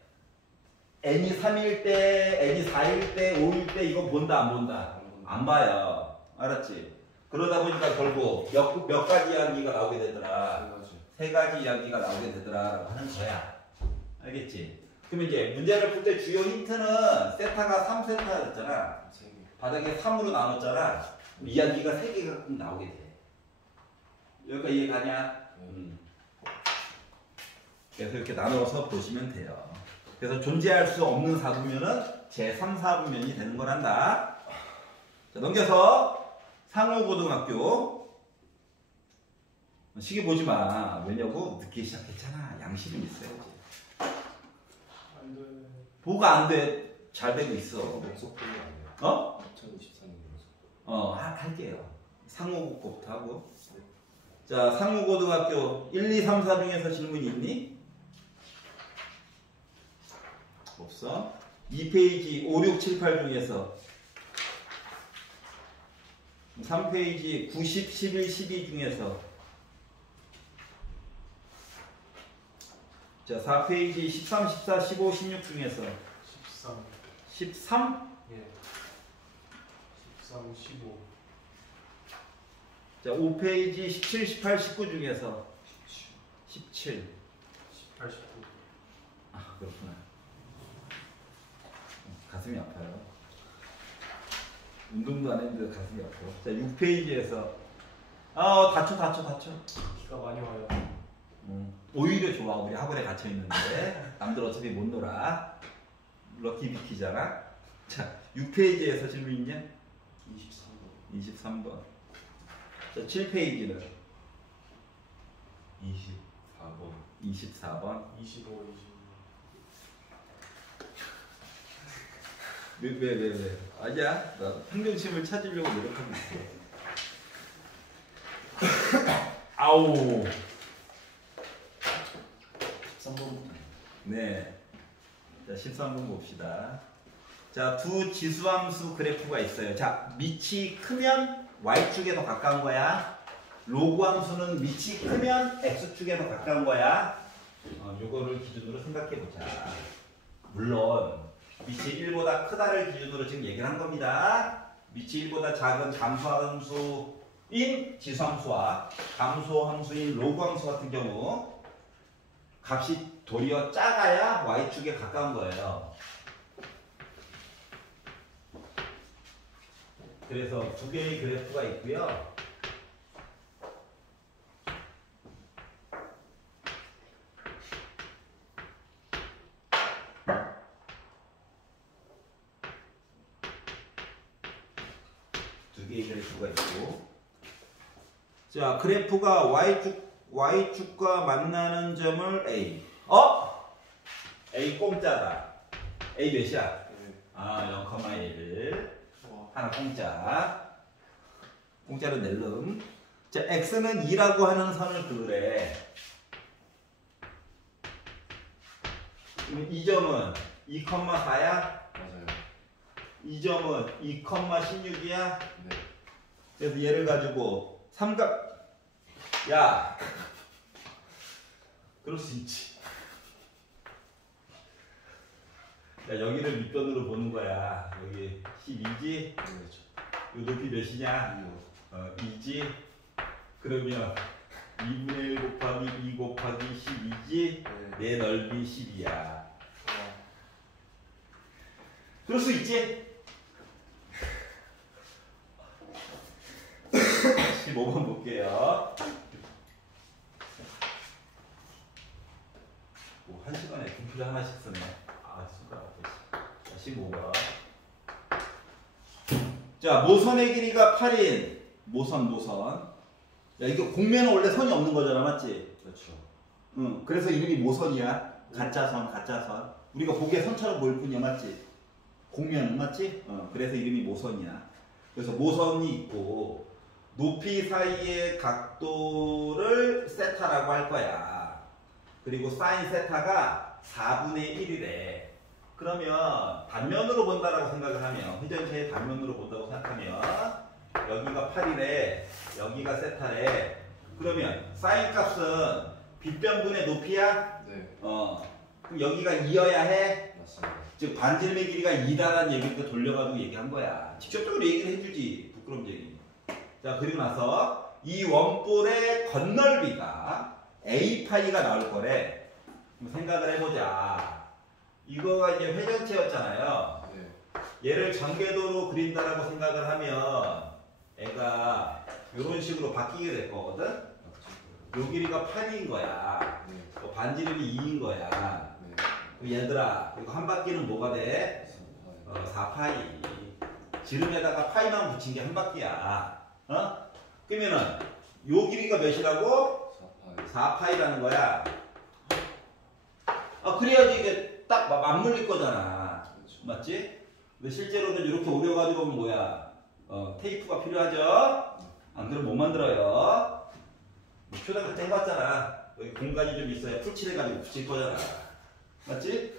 n이 3일 때, n이 4일 때, 5일 때 이거 본다 안 본다? 안 봐요. 알았지? 그러다 보니까 결국 몇 가지 이야기가 나오게 되더라. 세 가지 이야기가 나오게 되더라라고 하는 거야. 알겠지? 그러면 이제 문제를 풀 때 주요 힌트는 세타가 3세타였잖아. 바닥에 3으로 나눴잖아. 이야기가 3개가 꼭 나오게 돼. 여기가 이해가냐? 그래서 이렇게 나눠서 보시면 돼요. 그래서 존재할 수 없는 사분면은 제3, 4분면이 되는 거란다. 자, 넘겨서 상호고등학교. 시계 보지 마. 왜냐고? 늦게 시작했잖아. 양심은 있어야지. 안 돼. 보가 안 돼. 잘 되고 있어. 연속분이 아니에요. 어? 2024년 할게요. 상호고부터 하고. 자, 상호고등학교 1, 2, 3, 4 중에서 질문이 있니? 없어. 2페이지 5, 6, 7, 8 중에서 3페이지 90, 11, 12 중에서 자, 4페이지 13, 14, 15, 16 중에서 13. 13? 예. 13, 15. 자, 5페이지 17, 18, 19 중에서 17. 18, 19. 아, 그렇구나. 가슴이 아파요. 운동도 안 했는데 가슴이 아파요. 자, 6페이지에서 다쳐. 비가 많이 와요. 오히려 좋아. 우리 학원에 갇혀 있는데 남들 어차피 못 놀아. 럭키 비키잖아. 자, 6페이지에서 질문 있냐? 23번. 23번. 자, 7페이지는 24번. 24번. 25, 26. 왜? 아니야. 나 평균심을 찾으려고 노력하고 있어. 아우. 13번부터. 네. 자, 13번 봅시다. 자, 두 지수함수 그래프가 있어요. 자, 밑이 크면 y축에 더 가까운 거야. 로그 함수는 밑이 크면 x축에 더 가까운 거야. 요거를 기준으로 생각해 보자. 물론 밑이 1보다 크다를 기준으로 지금 얘기를 한 겁니다. 밑이 1보다 작은 감소함수인 지수함수와 감소함수인 로그함수 같은 경우 값이 도리어 작아야 y축에 가까운 거예요. 그래서 두 개의 그래프가 있고요. 두 개의 그래프가 있고, 자, 그래프가 y축과 만나는 점을 A. A 공짜다. A 몇이야? 0,1. 하나 공짜. 공짜로 낼름. 자, x는 2라고 하는 선을 그으래. 그럼 이 점은 2,4야? 맞아요. 이 점은 2,16이야? 네. 그래서 얘를 가지고 삼각. 야, 그럴 수 있지. 야, 여기를 밑변으로 보는 거야. 여기 12지? 그렇죠. 이 높이 몇이냐? 2지? 그러면 2분의 1 곱하기 2 곱하기 12지? 내 넓이 10이야. 그럴 수 있지? 15번 볼게요. 한 시간에 분필 하나씩 쓰네. 손가락 아프지. 15번. 자, 모선의 길이가 8인 모선. 야, 이게 공면은 원래 선이 없는 거잖아, 맞지? 그렇죠. 응. 그래서 이름이 모선이야. 가짜선, 가짜선. 우리가 보기에 선처럼 보일 뿐이야, 맞지? 공면은 맞지? 그래서 이름이 모선이야. 그래서 모선이 있고 높이 사이의 각도를 세타라고 할 거야. 그리고 사인 세타가 4분의 1이래. 그러면 단면으로 본다라고 생각을 하면, 회전체의 단면으로 본다고 생각하면 여기가 8이래, 여기가 세타래. 그러면 사인 값은 빗변분의 높이야? 네. 그럼 여기가 2여야 해? 맞습니다. 즉 반지름의 길이가 2다라는 얘기를 돌려가지고 얘기한 거야. 직접적으로 얘기를 해주지, 부끄럼쟁이. 자, 그리고 나서 이 원볼의 건널비가 A파이가 나올 거래. 그럼 생각을 해보자. 이거가 이제 회전체였잖아요. 네. 얘를 전궤도로 그린다라고 생각을 하면 애가 이런 식으로 바뀌게 될 거거든. 요 길이가 8인 거야. 네. 반지름이 2인 거야. 네. 그럼 얘들아, 이거 한 바퀴는 뭐가 돼? 4파이. 지름에다가 파이만 붙인 게 한 바퀴야. 그러면은 요 길이가 몇이라고? 4파이라는 거야. 그래야지 이게 딱 맞물릴 거잖아. 그렇죠. 맞지? 근데 실제로는 이렇게 오려가지고 오면 뭐야? 테이프가 필요하죠? 안 그러면 못 만들어요. 초등학교 때 해봤잖아. 여기 공간이 좀 있어야 풀칠해가지고 붙일 거잖아. 맞지?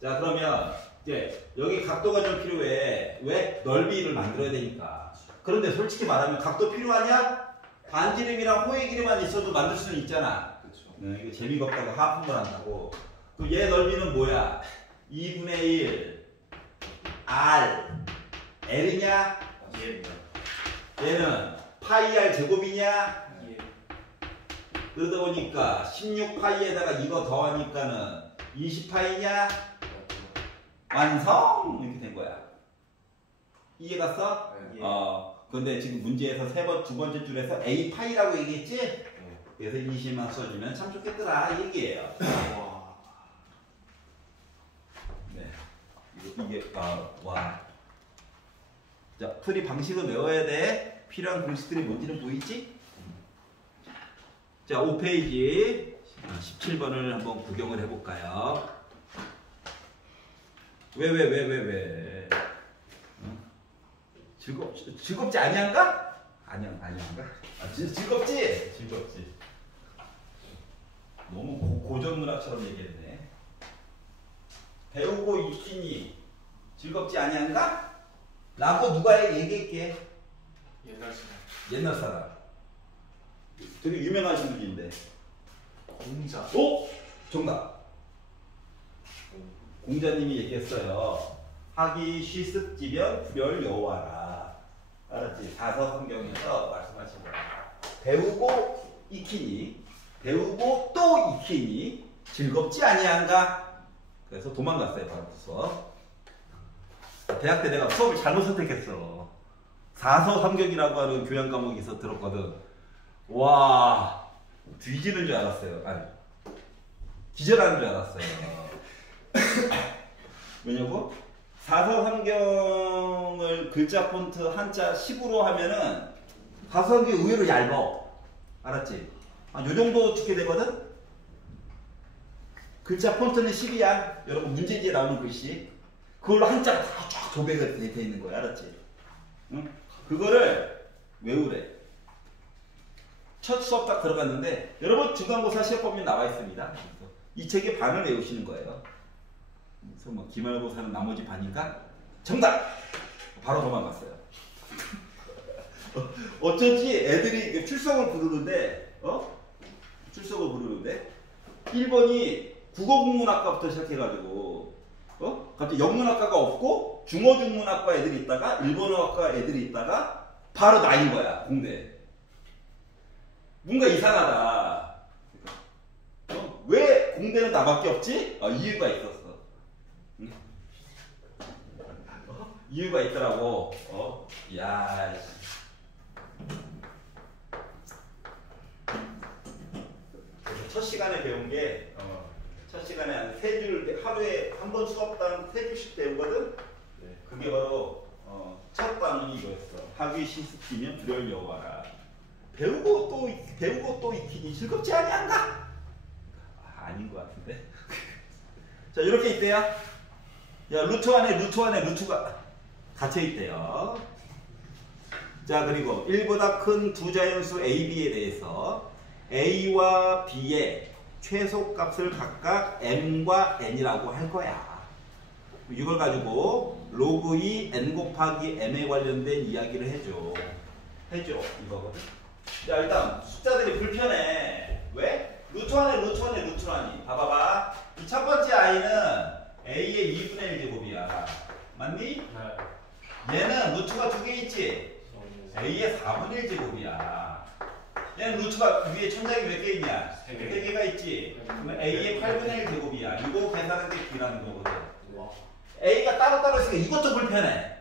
자, 그러면 이제 여기 각도가 좀 필요해. 왜? 넓이를 만들어야 되니까. 그런데 솔직히 말하면 각도 필요하냐? 반지름이랑 호의 길이만 있어도 만들 수는 있잖아. 그렇죠. 이거 재미가 없다고 하품을 한다고. 그럼 얘 넓이는 뭐야? 2분의 1 R L이냐? 예. 얘는 파이 R 제곱이냐? 예. 그러다 보니까 16파이에다가 이거 더하니까는 20파이냐? 완성! 이렇게 된 거야. 이해 갔어? 네. 근데 지금 문제에서 두 번째 줄에서 A파이라고 얘기했지? 네. 그래서 20만 써주면 참 좋겠더라 이 얘기예요. 와. 네. 이게 와. 자, 풀이 방식을 외워야 돼. 필요한 공식들이 뭔지는 보이지? 자, 5페이지 17번을 한번 구경을 해볼까요? 왜? 즐겁지 아니한가? 아니한가? 즐겁지? 즐겁지. 너무 고전문학처럼 얘기했네. 배우고 있기니 즐겁지 아니한가? 라고 누가 얘기했게? 옛날 사람. 되게 유명하신 분인데. 공자. 오! 정답. 공자님이 얘기했어요. 하기 시습지면 불열 여호와라. 알았지? 다서 성경에서 말씀하신 거야. 배우고 익히니, 배우고 또 익히니 즐겁지 아니한가? 그래서 도망갔어요, 바로 수업. 대학 때 내가 수업을 잘못 선택했어. 사서삼경이라고 하는 교양 과목이 있어 들었거든. 와, 뒤지는 줄 알았어요. 아니, 기절하는 줄 알았어요. 왜냐고? 사서삼경을 글자 폰트 한자 10으로 하면은 사서삼경이 의외로 얇아. 알았지? 요 정도 찍게 되거든? 글자 폰트는 10이야. 여러분 문제지에 나오는 글씨. 그걸로 한자가 다 쫙 조배가 돼 있는 거야. 알았지? 응? 그거를 외우래. 첫 수업 딱 들어갔는데 여러분 중간고사 시험 범위 나와 있습니다. 이 책의 반을 외우시는 거예요. 그래서 뭐 기말고사는 나머지 반인가? 정답! 바로 도망갔어요. 어쩐지 애들이 출석을 부르는데 출석을 부르는데 1번이 국어국문학과부터 시작해가지고 갑자기 영문학과가 없고 중어중문학과 애들이 있다가 일본어학과 애들이 있다가 바로 나인 거야. 공대. 뭔가 이상하다. 왜 공대는 나밖에 없지? 이유가 있었어. 이유가 있더라고. 야. 그래서 첫 시간에 배운 게 첫 시간에 한 3줄, 하루에 한 번 수업당 3줄씩 배우거든? 네. 그게 바로 첫 단원이 이거였어. 하기 시습기면 불열 여호와라. 배우고 또 익히니 즐겁지 아니한가? 아닌 것 같은데. 자, 이렇게 있대요. 야, 루트 안에 루트가 닫혀 있대요. 자, 그리고 1보다 큰 두 자연수 A, B에 대해서 A와 B의 최소값을 각각 M과 N이라고 할 거야. 이걸 가지고 로그 2 N 곱하기 M에 관련된 이야기를 해줘. 이거거든. 자, 일단 숫자들이 불편해. 왜? 루트 안에. 봐봐봐. 이 첫 번째 i는 a의 2분의 1 제곱이야. 맞니? 네. 얘는 루트가 두 개 있지? a의 4분의 1 제곱이야. 얘는 루트가 위에 천장이 몇 개 있냐? 세 3개가 있지? 그러면 a의 8분의 1 제곱이야. 이거 계산하는 게 b라는 거거든. 와. a가 따로따로 있으니까 이것도 불편해.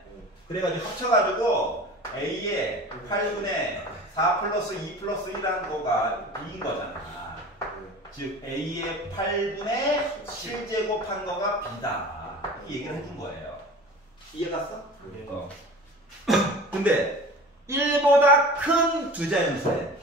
그래가지고 합쳐가지고 a의 8분의 4 플러스 2 플러스 1이라는 거가 b인 거잖아. 즉 a의 8분의 7제곱한 거가 b다. 이 얘기를 해준 거예요. 이해갔어? 네. 근데 1보다 큰 두 자연수에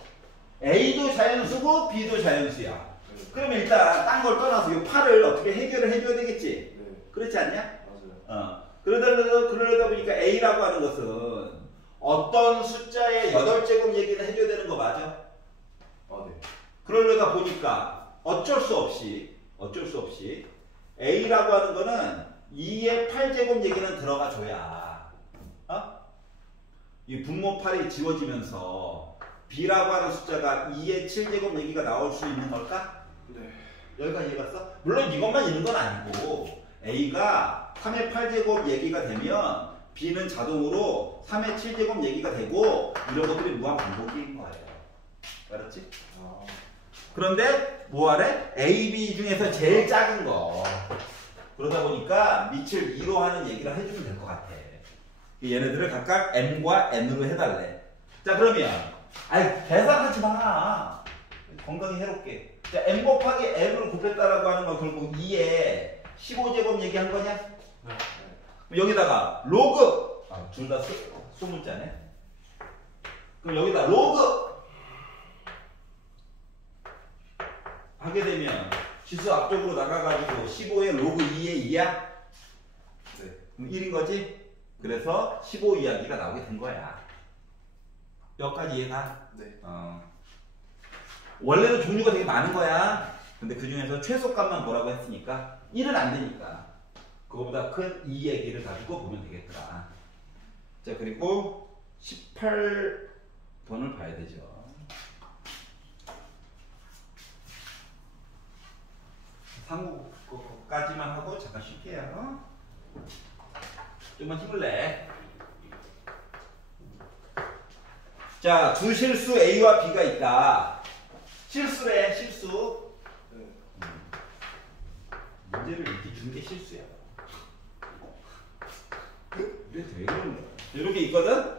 a도 자연수고 b도 자연수야. 그러면 일단 딴 걸 떠나서 이 8을 어떻게 해결을 해줘야 되겠지? 그렇지 않냐? 맞아요. 그러다 보니까 a라고 하는 것은 어떤 숫자의 8제곱 얘기를 해줘야 되는 거 맞아? 네. 그러려다 보니까 어쩔 수 없이 a라고 하는 거는 2의 8제곱 얘기는 들어가 줘야 이 분모 8이 지워지면서 b라고 하는 숫자가 2의 7제곱 얘기가 나올 수 있는 걸까? 네. 여기까지 이해갔어? 물론 이것만 있는 건 아니고 a가 3의 8제곱 얘기가 되면 b는 자동으로 3의 7제곱 얘기가 되고 이런 것들이 무한 반복인 거예요. 알았지? 그런데 뭐하래? A, B 중에서 제일 작은 거. 그러다 보니까 밑을 2로 하는 얘기를 해주면 될 것 같아. 얘네들을 각각 M과 N으로 해달래. 자, 그러면 계산하지 마. 건강이 해롭게. 자, M 곱하기 N으로 곱했다라고 하는 건 결국 2에 15제곱 얘기한 거냐? 네. 여기다가 로그 둘 다 소문자네. 그럼 여기다 로그 하게 되면 지수 앞쪽으로 나가가지고 15에 로그 2의 2야? 네. 그럼 1인 거지? 그래서 15 이야기가 나오게 된 거야. 여기까지 이해가? 네. 원래는 종류가 되게 많은 거야. 근데 그 중에서 최소값만 보라고 했으니까 1은 안 되니까 그거보다 큰 2 얘기를 가지고 보면 되겠더라. 자, 그리고 18번을 봐야 되죠. 상고까지만 하고 잠깐 쉴게요. 좀만 힘을 내. 자, 두 실수 A와 B가 있다. 실수래, 실수. 문제를 이렇게 준 게 실수야. 이게 왜 그런 거야? 이렇게 있거든?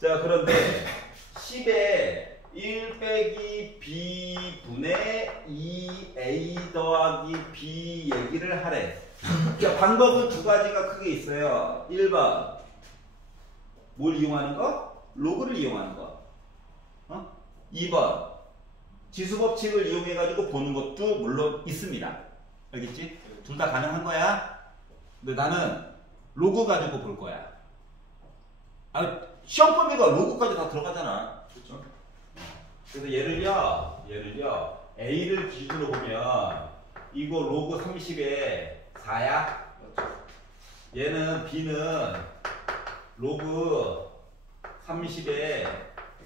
자, 그런데 10에 1 빼기 B분의 2A 더하기 B 얘기를 하래. 자, 방법은 두 가지가 크게 있어요. 1번 뭘 이용하는 거? 로그를 이용하는 거. 2번 지수법칙을 이용해가지고 보는 것도 물론 있습니다. 알겠지? 둘 다 가능한 거야. 근데 나는 로그 가지고 볼 거야. 시험 범위가 로그까지 다 들어가잖아. 그렇죠? 그래서 예를요 A를 기준으로 보면 이거 로그 30에 4야. 얘는 B는 로그 30에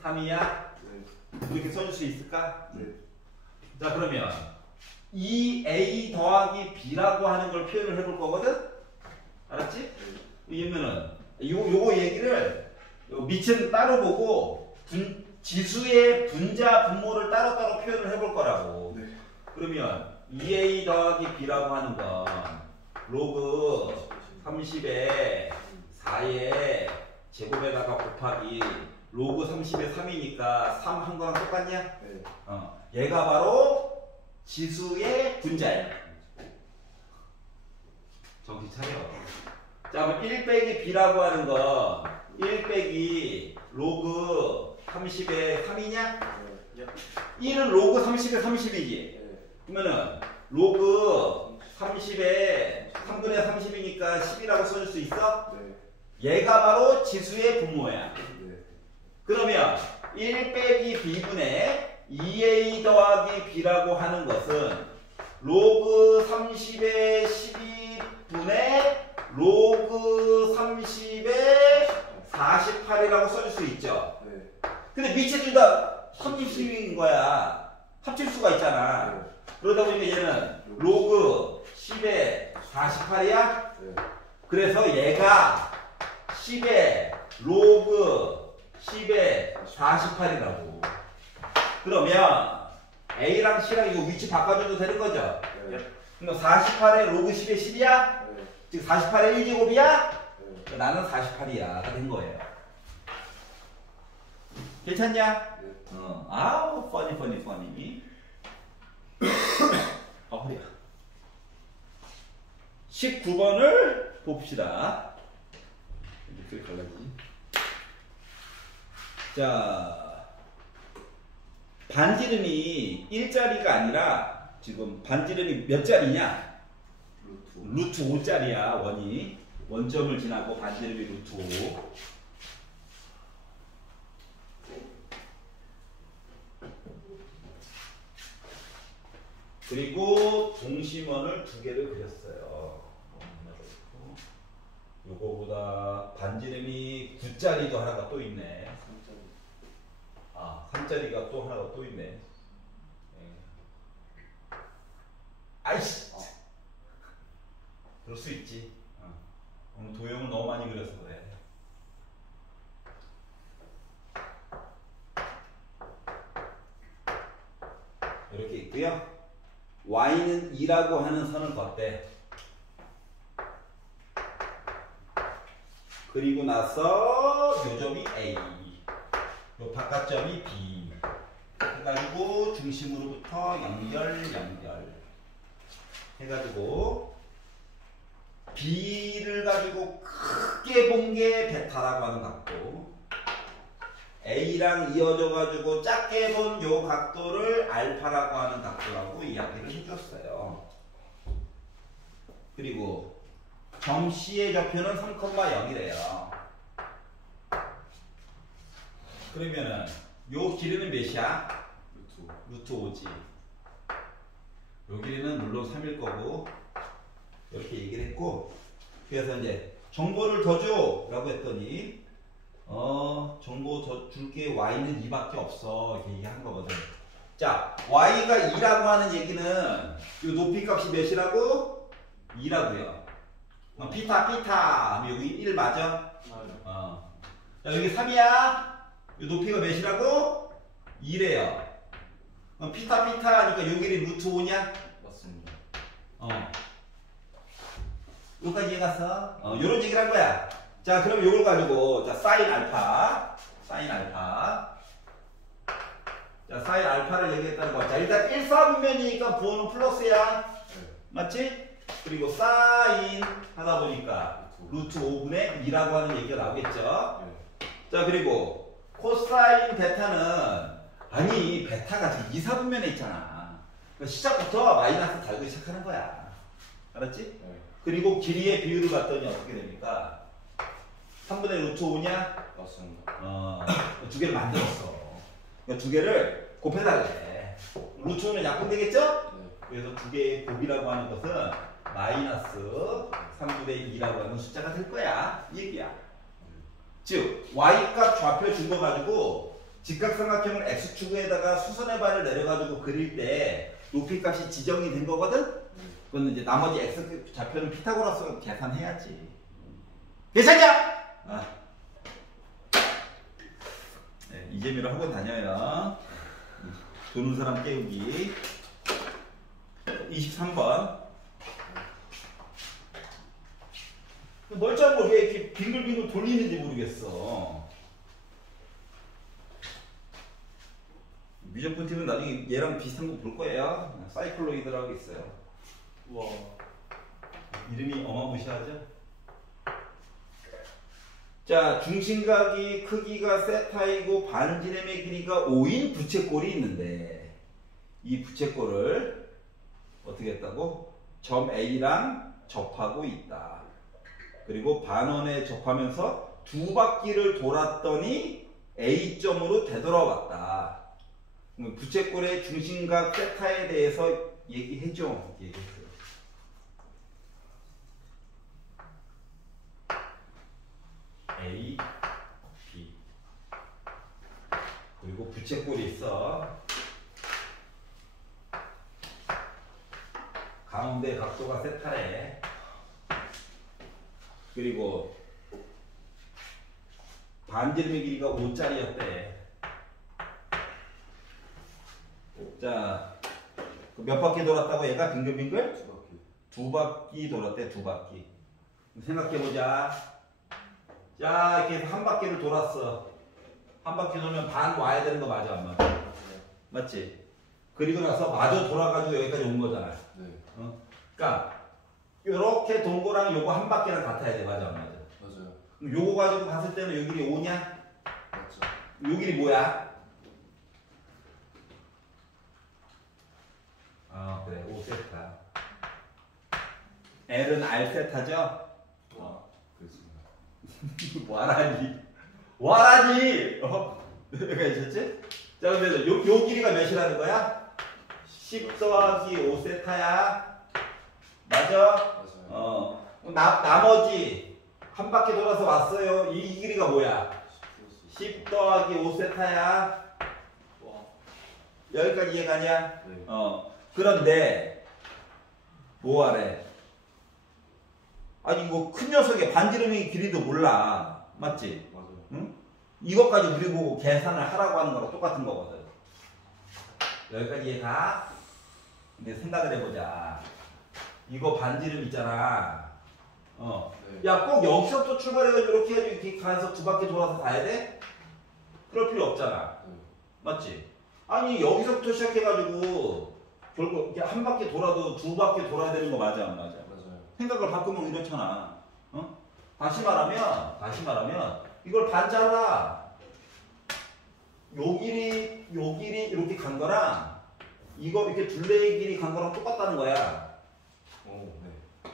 3이야. 이렇게 써줄 수 있을까? 네. 자, 그러면 2A 더하기 B라고 하는 걸 표현을 해볼 거거든? 알았지? 이러면은 요거 얘기를 밑은 따로 보고 지수의 분자 분모를 따로따로 표현을 해볼 거라고. 네. 그러면 2A 더하기 B라고 하는 건 로그 30에 4의 제곱에다가 곱하기 로그 30에 3이니까 3 한 거랑 똑같냐? 네. 얘가 바로 지수의 분자야. 정신 차려. 자, 그럼 1 빼기 B라고 하는 건 1 빼기 로그 30에 3이냐? 네. 1은 로그 30에 30이지. 네. 그러면은 로그 30에 3분의 30이니까 10이라고 써줄 수 있어? 네. 얘가 바로 지수의 분모야. 네. 그러면 1 빼기 b분의 2a 더하기 b라고 하는 것은 로그 30의 12분의 로그 30의 48이라고 써줄 수 있죠. 네. 근데 밑에 둘 다 30인 거야. 합칠 수가 있잖아. 그러다 보니까 얘는 로그 10의 48이야. 네. 그래서 얘가 10의 로그 10의 48이라고. 그러면 A랑 C랑 이거 위치 바꿔줘도 되는 거죠? 네. 그럼 48의 로그 10의 10이야? 네. 즉 48의 1제곱이야? 네. 나는 48이야. 다 된 거예요. 괜찮냐? 네. 아우, funny. 아, 허리야. 19번을 봅시다. 이렇게 갈라지. 자, 반지름이 1짜리가 아니라 지금 반지름이 몇 짜리냐? 루트 5짜리야, 원이. 원점을 지나고 반지름이 루트 5. 그리고 동심원을 두 개를 그렸어요. 요거보다 반지름이 9짜리도 하나가 또 있네. 3짜리가 또 하나가 또 있네. 아이씨! 그럴 수 있지. 오늘 도형을 너무 많이 그려서 그래. 이렇게 있고요. y는 2라고 하는 선을 걷대. 그리고 나서 요 점이 A, 요 바깥점이 B 해가지고 중심으로부터 연결 해가지고 B를 가지고 크게 본 게 베타라고 하는 각도, A랑 이어져 가지고 작게 본 요 각도를 알파라고 하는 각도라고 이야기를 해줬어요. 그리고 점 C의 좌표는 3,0이래요. 그러면은 요 길이는 몇이야? 루트 5지. 요 길이는 물론 3일 거고, 이렇게 얘기를 했고, 그래서 이제 정보를 더 줘! 라고 했더니 정보 더 줄게. y는 2밖에 없어. 이렇게 얘기한 거거든. 자, y가 2라고 하는 얘기는 이 높이 값이 몇이라고? 2라고요. 피타. 여기 1 맞아? 자, 여기 3이야. 이 높이가 몇이라고? 2래요. 피타 하니까 여기는 루트 5냐? 맞습니다. 여기까지 이해갔어? 요런 얘기를 한 거야. 자, 그럼 요걸 가지고, 자, 사인 알파. 자, 사인 알파를 얘기했다는 거. 자, 일단 1사분면이니까 부호는 플러스야. 네. 맞지? 그리고 사인 하다 보니까 루트 5분의 2라고 하는 얘기가 나오겠죠? 네. 자, 그리고 코사인 베타는, 아니, 베타가 지금 2사분면에 있잖아. 그러니까 시작부터 마이너스 달고 시작하는 거야. 알았지? 네. 그리고 길이의 비율을 봤더니 어떻게 됩니까? 3분의 루트 5냐? 맞습니다. 두 개를 만들었어. 그러니까 두 개를 곱해달래. 루트 5는 약분되겠죠? 네. 그래서 두 개의 곱이라고 하는 것은 마이너스 3분의 2라고 하는 숫자가 될 거야. 이 얘기야. 즉, y값 좌표 준 거 가지고 직각삼각형을 x축에다가 수선의 발을 내려가지고 그릴 때 높이값이 지정이 된 거거든? 그건 이제 나머지 x 좌표는 피타고라스가 계산해야지. 괜찮냐? 네, 이재미로 학원 다녀요. 도는 사람 깨우기. 23번. 멀쩡한 걸 왜 이렇게 빙글빙글 돌리는지 모르겠어. 미적분 팀은 나중에 얘랑 비슷한 거 볼 거예요. 사이클로이드라고 있어요. 우와. 이름이 어마무시하죠? 자, 중심각이 크기가 세타이고 반지름의 길이가 5인 부채꼴이 있는데 이 부채꼴을 어떻게 했다고? 점 A랑 접하고 있다. 그리고 반원에 접하면서 두 바퀴를 돌았더니 A점으로 되돌아왔다. 부채꼴의 중심각 세타에 대해서 얘기해줘. 얘기했어요. A, B. 그리고 부채꼴이 있어. 가운데 각도가 세타래. 그리고 반지름의 길이가 5짜리였대. 자, 몇 바퀴 돌았다고 얘가 빙글빙글? 두 바퀴. 두 바퀴 돌았대, 두 바퀴. 생각해보자. 자, 이렇게 한 바퀴를 돌았어. 한 바퀴 돌면 반 와야 되는 거 맞아, 안 맞아? 네. 맞지? 그리고 나서 마저 돌아가지고 여기까지 온 거잖아. 네. 그러니까 요렇게 돈 거랑 요거 한 바퀴랑 같아야 돼, 맞아, 안 맞아? 맞아요. 그럼 요거 가지고 봤을 때는 요 길이 5냐? 맞죠. 요 길이 뭐야? 그래, 5세타. L은 R세타죠? 와, 그렇습니다. 와라니. 와라니! 여기가 있었지? 자, 그러면 요 길이가 몇이라는 거야? 10 더하기 5세타야. 맞아? 맞아요. 나머지 한 바퀴 돌아서 왔어요. 이 길이가 뭐야? 10 더하기 5세타야. 와. 여기까지 이해가냐? 네. 그런데 뭐하래? 아니 이거 큰 녀석의 반지름의 길이도 몰라. 맞지? 맞아요. 응? 이것까지 우리 보고 계산을 하라고 하는 거랑 똑같은 거거든. 여기까지 이해가? 근데 생각을 해보자. 이거 반지름 있잖아. 네. 야, 꼭 여기서부터 출발해가지고 이렇게 해가지고 이렇게 가서 두 바퀴 돌아서 가야 돼? 그럴 필요 없잖아. 네. 맞지? 아니 여기서부터 시작해가지고 결국 이렇게 한 바퀴 돌아도 두 바퀴 돌아야 되는 거 맞아, 안 맞아? 맞아요. 생각을 바꾸면 이렇잖아. 다시 말하면 이걸 반 잘라. 요 길이 이렇게 간 거랑 이거 이렇게 둘레의 길이 간 거랑 똑같다는 거야. 오, 네.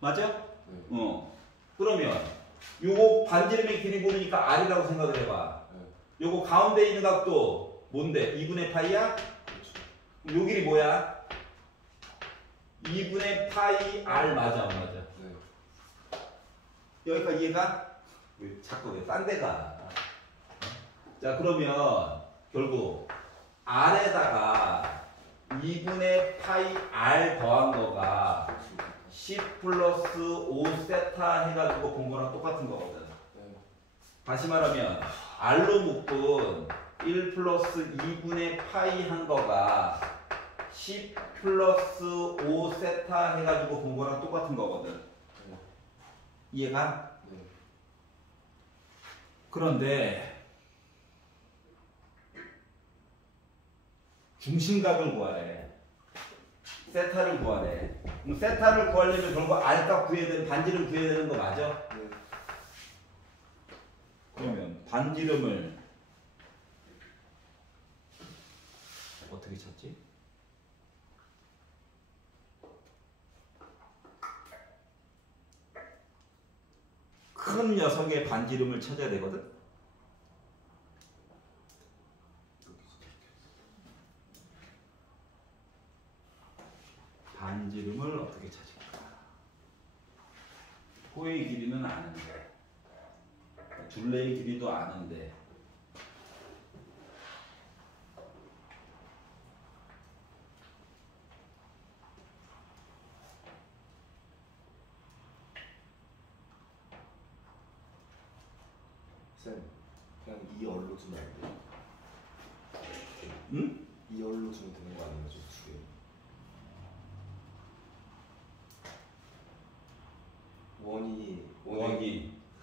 맞아? 네. 그러면 요거 반지름의 길이 보니까 R이라고 생각을 해봐. 네. 요거 가운데 있는 각도 뭔데? 2분의 파이야? 그렇죠. 요 길이 뭐야? 2분의 파이 R 맞아, 안 맞아? 네. 여기까지 이해가? 왜 자꾸 왜 딴 데 가? 자, 그러면 결국 R에다가 2분의 파이 R 더한 거가 10 플러스 5세타 해가지고 본 거랑 똑같은 거거든. 네. 다시 말하면 R로 묶은 1 플러스 2분의 파이 한 거가 10 플러스 5세타 해가지고 본 거랑 똑같은 거거든. 네. 이해가? 네. 그런데 중심각을 구하래. 세타를 구하래. 그럼 세타를 구하려면 결국 R값 구해야 되는, 반지름 구해야 되는 거 맞아? 네. 그러면 반지름을 어떻게 찾지? 큰 녀석의 반지름을 찾아야 되거든? 반지름을 어떻게 찾을까? 호의 길이는 아는데, 둘레의 길이도 아는데, 쌤, 그냥 이 얼로 주면 안 돼요? 응? 이 얼로 주면 되는 거 아니에요? 저 두 개.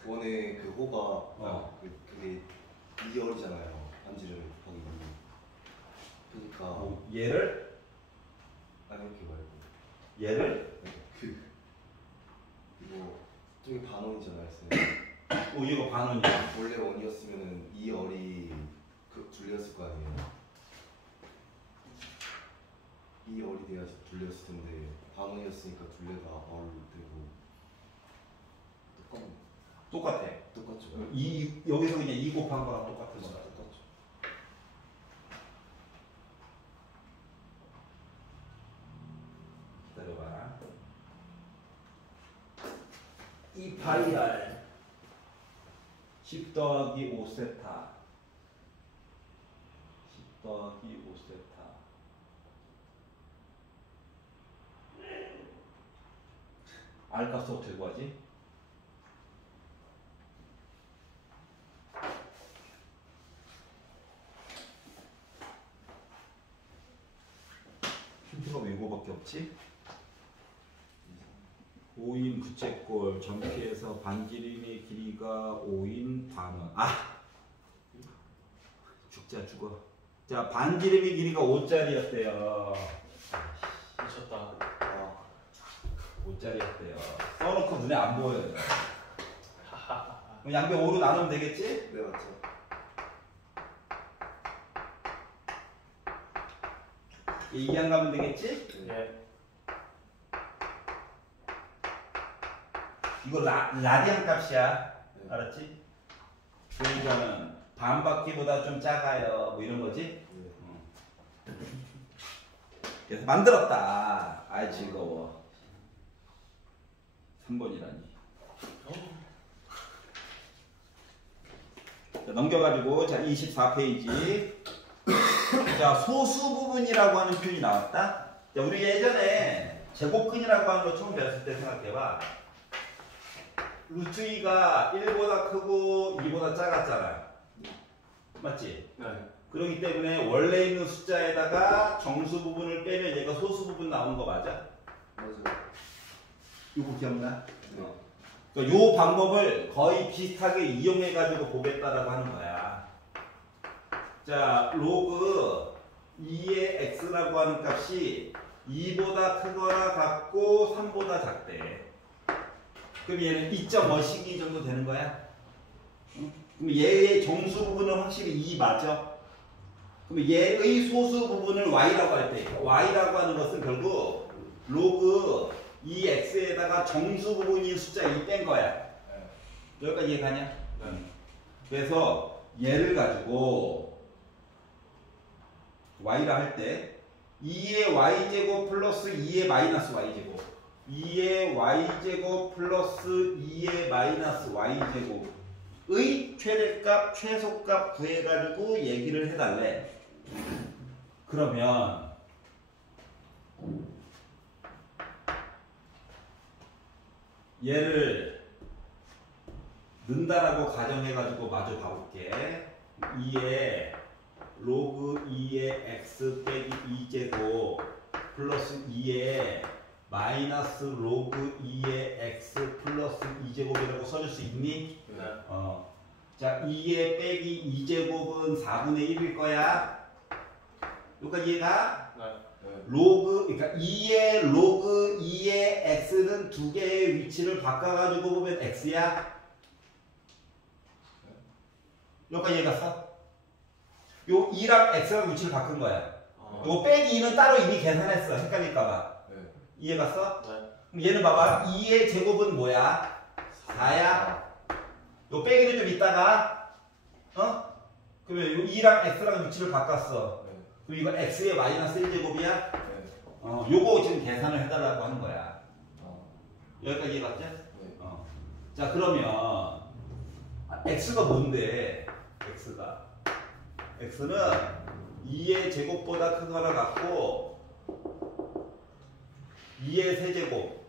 원의 그 호가 그게 2열이잖아요. 반지름 거기 2. 그러니까 얘를? 아니 이렇게 말고 얘를? 이거 저기 반원이잖아요, 쌤. 얘가 반원이야. 원래 원이었으면은 이 얼이 둘레였을 거 아니에요. 이 얼이 돼야지 둘레였을 텐데 반원이었으니까 둘레가 얼 되고 똑같아. 똑같죠. 여기서 그냥 2 곱한 거랑 똑같은 거야. 똑같죠. 기다려봐. 이 파이알 10 더하기 5세타 10 더하기 5세타 R 값을 어떻게 구하지? 힌트가 왜 이거밖에 없지? 5인 부채꼴 전피에서 반지름의 길이가 5인 반원. 죽자 죽어. 자, 반지름의 길이가 5짜리였대요. 미쳤다. 5짜리였대요. 써놓고 눈에 안 보여요. 양변 5로 나누면 되겠지? 네 맞죠. 얘기한 가면 되겠지? 예. 이거 라디안 값이야. 네. 알았지? 그러니까는 반바퀴보다 좀 작아요. 뭐 이런 거지? 네. 그래서 만들었다. 아이 즐거워. 3번이라니. 자, 넘겨가지고 자 24페이지. 자 소수 부분이라고 하는 표현이 나왔다. 자, 우리 예전에 제곱근이라고 하는 거 처음 배웠을 때 생각해봐. 루트 2가 1보다 크고 2보다 작았잖아. 맞지? 네. 그렇기 때문에 원래 있는 숫자에다가 정수 부분을 빼면 얘가 소수 부분 나오는 거 맞아? 맞아요. 이거 기억나? 네. 그러니까 요 방법을 거의 비슷하게 이용해 가지고 보겠다라고 하는 거야. 자, 로그 2의 x라고 하는 값이 2보다 크거나 같고 3보다 작대. 그럼 얘는 2.5씩이 정도 되는 거야? 응? 그럼 얘의 정수 부분은 확실히 2 맞아? 그럼 얘의 소수 부분을 y라고 할 때, y라고 하는 것은 결국 로그 2x에다가 정수 부분인 숫자 2 뺀 거야. 여기까지 이해가냐? 네. 그래서 얘를 가지고 y라 할 때 2의 y제곱 플러스 2의 마이너스 y제곱 2의 y제곱 플러스 2의 마이너스 y제곱의 최대값, 최소값 구해가지고 얘기를 해달래. 그러면 얘를 넣는다라고 가정해가지고 마저 봐볼게. 2의 로그 2의 x 빼기 2제곱 플러스 2의 마이너스 로그 2의 x 플러스 2제곱이라고 써줄 수 있니? 네. 자, 2의 빼기 2제곱은 4분의 1일 거야. 여기까지 이해가? 네. 로그, 그러니까 2의 로그 2의 x는 두 개의 위치를 바꿔가지고 보면 x야. 여기까지 이해갔어? 요 2랑 x랑 위치를 바꾼 거야. 요 빼기 2는 따로 이미 계산했어. 헷갈릴까봐. 네. 이해갔어? 네. 그럼 얘는 봐봐. 2의 제곱은 뭐야? 4야. 요 빼기는 좀 이따가, 그러면 요 2랑 x랑 위치를 바꿨어. 네. 그럼 이거 x의 마이너스 1제곱이야? 네. 요거 지금 계산을 해달라고 하는 거야. 아, 여기까지 이해갔지? 네. 자, 그러면 x가 뭔데? x는 2의 제곱보다 크거나 같고 2의 세제곱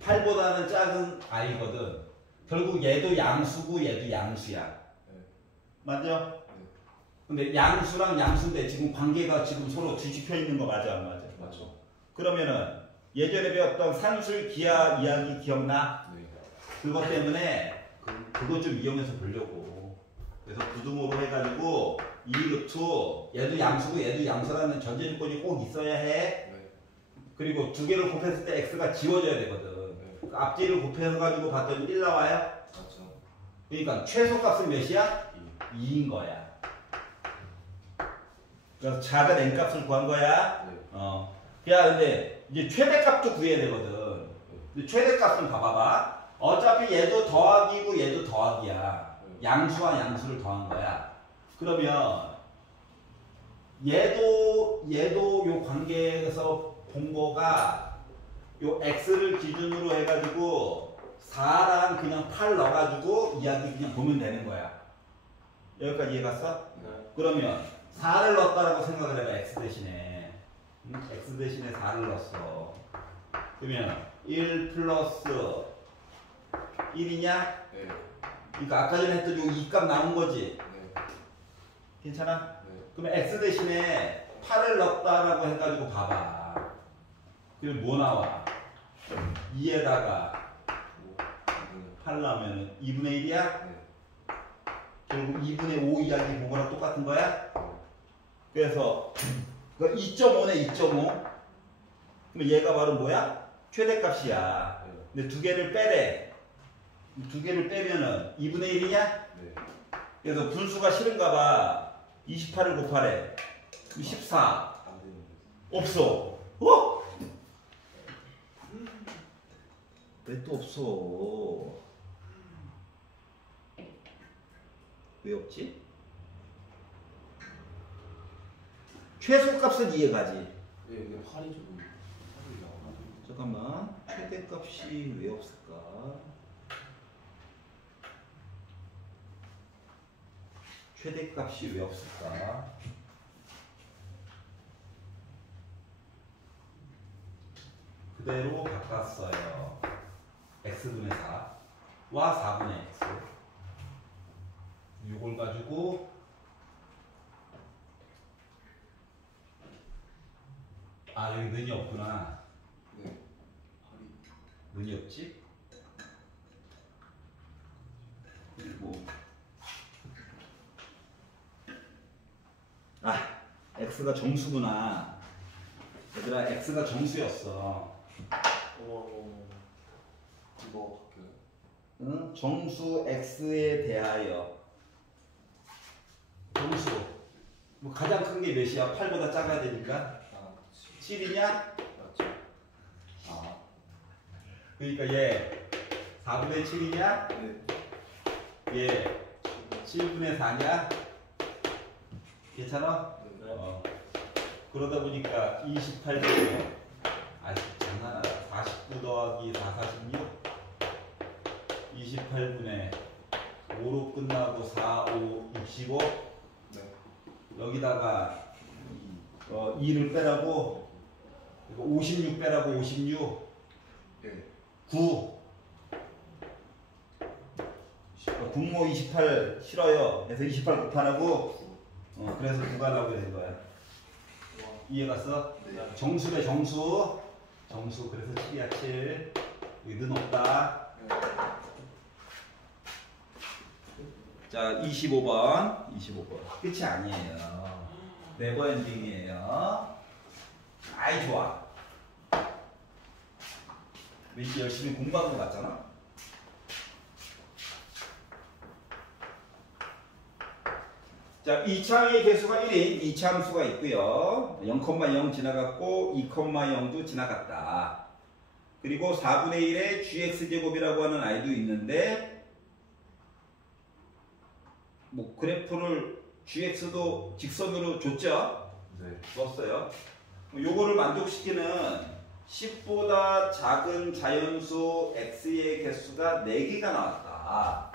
8보다는 작은 i거든. 결국 얘도 양수고 얘도 양수야. 네. 맞죠? 네. 근데 양수랑 양수인데 지금 관계가 지금 서로 뒤집혀 있는 거 맞아 안 맞아? 맞죠. 그러면은 예전에 배웠던 산술 기하 이야기 기억나? 네. 그것 때문에 그거 좀 이용해서 보려고. 그래서 부등호로 해가지고 2루트 얘도 양수고 얘도 양수라는 전제 조건이 꼭 있어야 해. 네. 그리고 두 개를 곱했을 때 x가 지워져야 되거든. 네. 앞뒤를 곱해서 가지고 봤더니 1 나와요? 맞죠? 그러니까 최소값은 몇이야? 2. 2인 거야. 그래서 작은 n값을 구한 거야. 네. 야, 근데 이제 최대값도 구해야 되거든. 근데 최대값은 봐봐봐. 어차피 얘도 더하기고 얘도 더하기야. 양수와 양수를 더한 거야. 그러면 얘도 요 관계에서 본 거가 요 x를 기준으로 해가지고 4랑 그냥 8 넣어가지고 이야기 그냥 보면 되는 거야. 여기까지 이해 갔어? 네. 그러면 4를 넣었다라고 생각을 해봐. x 대신에 x 대신에 4를 넣었어. 그러면 1 플러스 1이냐? 네. 그러니까 아까 전에 했던 요 2값 나온 거지? 네. 괜찮아? 네. 그러면 x 대신에 8을 넣었다라고 해가지고 봐봐. 그럼 뭐 나와? 2에다가 8 나오면 2분의 1이야? 네. 결국 2분의 5 이야기 본 거랑 똑같은 거야? 그래서 2.5네 2.5. 그럼 얘가 바로 뭐야? 최대값이야. 근데 두 개를 빼래. 두 개를 빼면은 2분의 1이냐? 네. 그래서 분수가 싫은가 봐. 28을 곱하래. 14. 안 되는데. 없어. 왜 또 없어? 왜 없지? 최소값은 이해가지. 네, 근데 8이 조금 8이 나와가지고. 잠깐만. 최대값이 왜 없을까? 최대값이 왜 없을까? 그대로 바꿨어요. x분의 4와 4분의 x. 이걸 가지고 여기 는이 없구나. 네. 8이. 는이 없지? 그리고 x가 정수구나. 얘들아, x가 정수였어. 이거 바뀌어요? 응? 정수 x에 대하여 정수 뭐 가장 큰 게 몇이야? 8보다 작아야 되니까 그치. 7이냐? 맞죠. 그러니까 얘 4분의 7이냐? 네. 얘 7분의 4냐? 괜찮아? 네. 그러다 보니까 28분의 장난하다. 49 더하기 4, 46 28분의 5로 끝나고 4, 5, 65 네. 여기다가 2를 빼라고 56 빼라고 56 네. 9 분모 28 싫어요. 그래서 28 곱하라고 그래서 9가 나오게 된 거야. 이해 갔어? 네. 정수래 정수 그래서 7이야 7 여기는 없다. 네. 자 25번 끝이 아니에요. 네버 엔딩이에요. 아이 좋아. 왠지 열심히 공부한 것 같잖아. 자, 이차의 개수가 1인 이차함수가 있고요. 0,0 지나갔고 2,0도 지나갔다. 그리고 4분의 1의 gx제곱이라고 하는 아이도 있는데 뭐 그래프를 gx도 직선으로 줬죠? 네. 줬어요. 요거를 만족시키는 10보다 작은 자연수 x의 개수가 4개가 나왔다.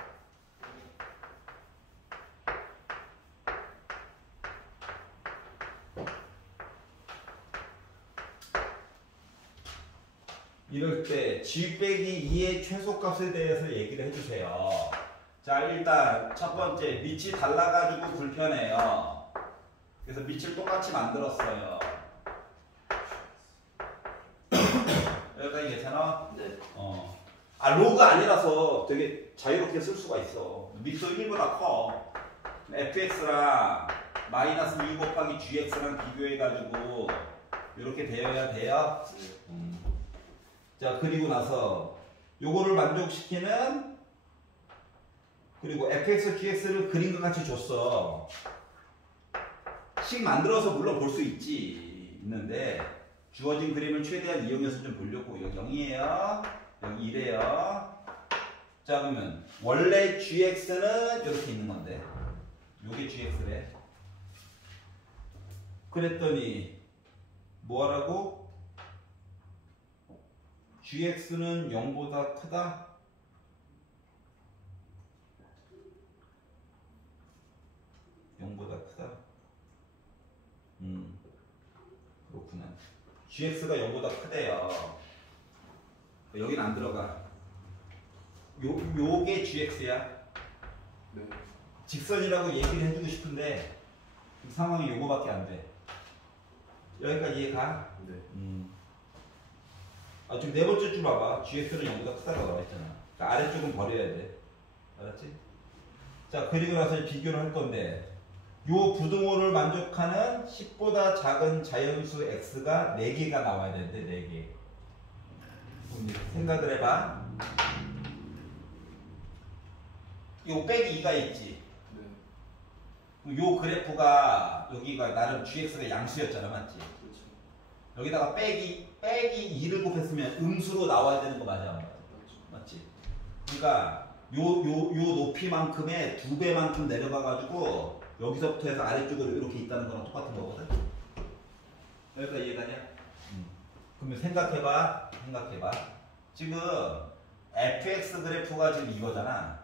이럴 때 g 빼기 2의 최소값에 대해서 얘기를 해주세요. 자, 일단 첫 번째 밑이 달라가지고 불편해요. 그래서 밑을 똑같이 만들었어요. 여기까지 괜찮아? 네. 로그 아니라서 되게 자유롭게 쓸 수가 있어. 밑도 1보다 커. fx랑 마이너스 2 곱하기 gx랑 비교해가지고 이렇게 되어야 돼요. 자, 그리고 나서 요거를 만족시키는 그리고 fx, gx를 그림과 같이 줬어. 식 만들어서 물론 볼 수 있는데 주어진 그림을 최대한 이용해서 좀 보려고. 여기 0이에요. 여기 1이에요. 자 그러면 원래 gx는 이렇게 있는 건데 요게 gx래. 그랬더니 뭐하라고? gx는 0보다 크다? 보다 크다? 그렇구나. gx가 0보다 크대요. 여긴 안 들어가. 요게 gx야. 네. 직선이라고 얘기를 해주고 싶은데 상황이 요거밖에 안 돼. 여기까지 이해가? 네. 아, 지금 네 번째 줄 봐봐. gx는 0보다 크다고 나와 있잖아. 그러니까 아래쪽은 버려야 돼. 알았지? 자, 그리고 나서 비교를 할 건데 요 부등호를 만족하는 10보다 작은 자연수 x가 4개가 나와야 되는데 4개. 생각을 해봐. 요 빼기 2가 있지. 네. 요 그래프가 여기가 나름 gx가 양수였잖아, 맞지? 그렇죠. 여기다가 빼기 2를 곱했으면 음수로 나와야 되는 거 맞아? 맞죠. 맞지? 그러니까 요 높이만큼의 2배만큼 내려가가지고 여기서부터 해서 아래쪽으로 이렇게 있다는 거랑 똑같은 거거든? 여기까지 이해가냐? 그러면 생각해봐. 지금 fx 그래프가 지금 이거잖아.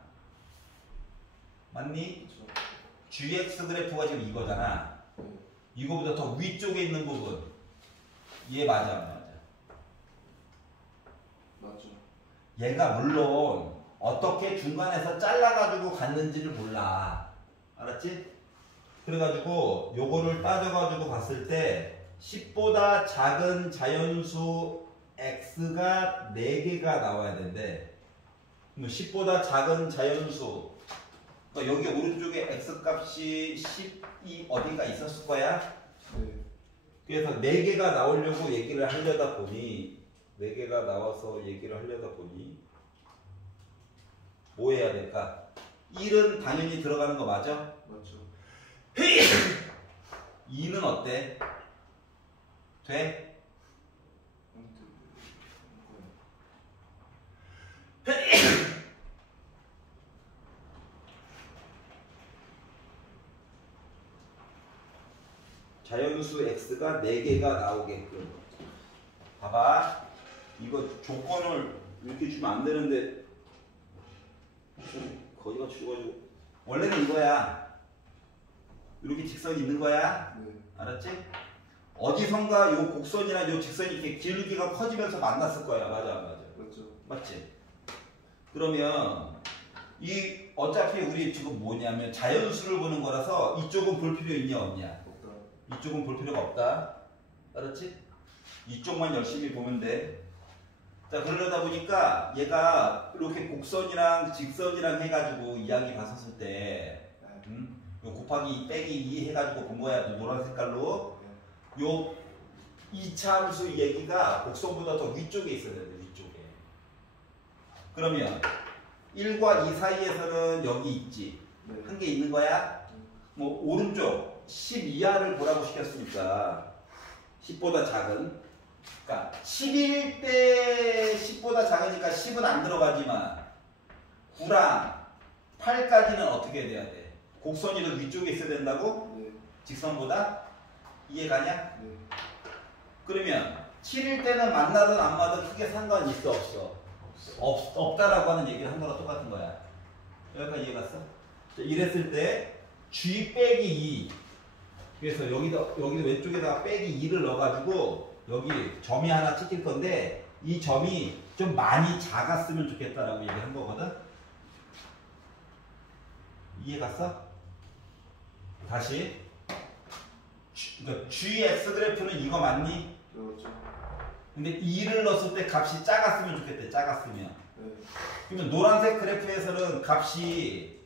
맞니? 그렇죠. gx 그래프가 지금 이거잖아. 네. 이거보다 더 위쪽에 있는 부분. 얘 맞아, 안 맞아? 맞죠. 얘가 물론 어떻게 중간에서 잘라가지고 갔는지를 몰라. 알았지? 그래가지고 요거를 따져가지고 봤을 때 10보다 작은 자연수 x가 4개가 나와야 되는데 10보다 작은 자연수 그러니까 여기 오른쪽에 x 값이 10이 어디가 있었을 거야? 네. 그래서 4개가 나오려고 얘기를 하려다 보니 4개가 나와서 얘기를 하려다 보니 뭐 해야 될까? 1은 당연히 들어가는 거 맞아? 맞죠. 2는 어때? 돼? 자연수 x가 4개가 나오게끔. 봐봐. 이거 조건을 이렇게 주면 안 되는데 거기가 죽어가지고 원래는 이거야. 이렇게 직선이 있는 거야. 네. 알았지? 어디선가 요 곡선이나 요 직선이 이렇게 길기가 커지면서 만났을 거야. 맞아, 안 맞아? 맞죠. 맞지? 그러면 이 어차피 우리 지금 뭐냐면 자연수를 보는 거라서 이쪽은 볼 필요 있냐 없냐? 없다. 이쪽은 볼 필요가 없다. 알았지? 이쪽만 열심히 보면 돼. 자, 그러려다 보니까 얘가 이렇게 곡선이랑 직선이랑 해가지고 이야기 봤었을 때 요 곱하기 빼기 2 해가지고 본 거야. 노란 색깔로. 요 2차 함수 얘기가 곡선보다 더 위쪽에 있어야 되는데 위쪽에. 그러면 1과 2 사이에서는 여기 있지. 네. 한 개 있는 거야. 뭐 오른쪽 10 이하를 보라고 시켰으니까 10보다 작은. 그러니까 10일 때 10보다 작으니까 10은 안 들어가지만 9랑 8까지는 어떻게 돼야 돼? 곡선이 더 위쪽에 있어야 된다고? 네. 직선보다? 이해가냐? 네. 그러면 7일 때는 만나든 안 만나든 크게 상관이 있어 없어? 없다라고 하는 얘기를 한 거랑 똑같은 거야. 여기까지 이해갔어? 자, 이랬을 때 g 빼기 2 그래서 여기도 왼쪽에다가 빼기 2를 넣어가지고 여기 점이 하나 찍힐 건데 이 점이 좀 많이 작았으면 좋겠다라고 얘기한 거거든? 이해갔어? 다시 그러니까 gx 그래프는 이거 맞니? 그렇죠. 근데 2를 넣었을 때 값이 작았으면 좋겠대. 작았으면. 네. 그러면 노란색 그래프에서는 값이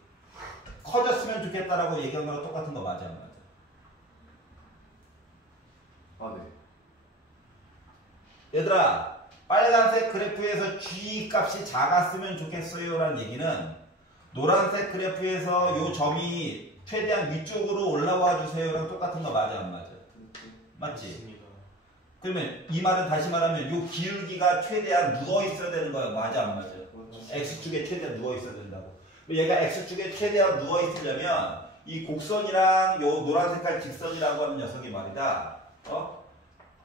커졌으면 좋겠다라고 얘기한 거랑 똑같은 거 맞아? 안 맞아? 아, 네. 얘들아 빨간색 그래프에서 G 값이 작았으면 좋겠어요 라는 얘기는 노란색 그래프에서 요 점이 최대한 위쪽으로 올라와 주세요랑 똑같은 거 맞아 안 맞아? 맞지? 맞습니다. 그러면 이 말은 다시 말하면 요 기울기가 최대한 누워 있어야 되는 거야 맞아 안 맞아? 맞죠. X축에 최대한 누워 있어야 된다고. 얘가 X축에 최대한 누워 있으려면 이 곡선이랑 요 노란 색깔 직선이라고 하는 녀석이 말이다.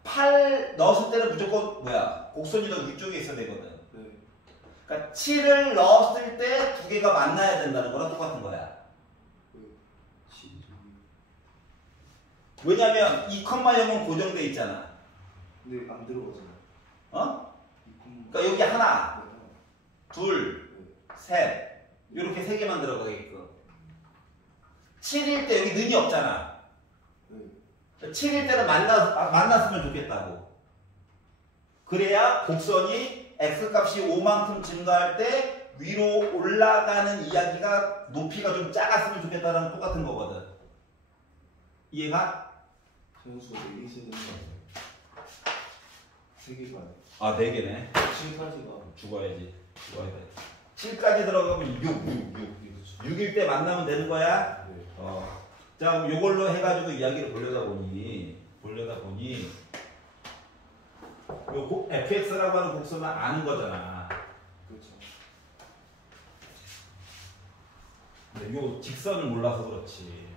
팔 넣었을 때는 무조건 뭐야? 곡선이 더 위쪽에 있어야 되거든. 네. 그러니까 7을 넣었을 때 두 개가 만나야 된다는 거랑 똑같은 거야. 왜냐면 2,0은 고정돼 있잖아. 근데 안 들어가잖아요. 그러니까 여기 하나, 네. 둘, 셋 이렇게 세 개만 들어가게끔. 7일 때 여기 는이 없잖아. 네. 7일 때는 만났으면 좋겠다고. 그래야 곡선이 x값이 5만큼 증가할 때 위로 올라가는 이야기가 높이가 좀 작았으면 좋겠다는 똑같은 거거든. 이해가? 선수가 4개 있어야 되는 거 아니에요? 3개가 아 4개네. 7까지가 죽어야지. 죽어야 돼. 7까지 들어가면 6일 때 만나면 되는 거야? 네. 자 그럼 요걸로 해가지고 이야기를 보려다 보니 요 fx라고 하는 곡선은 아는 거잖아. 그렇죠. 근데 요 직선을 몰라서 그렇지.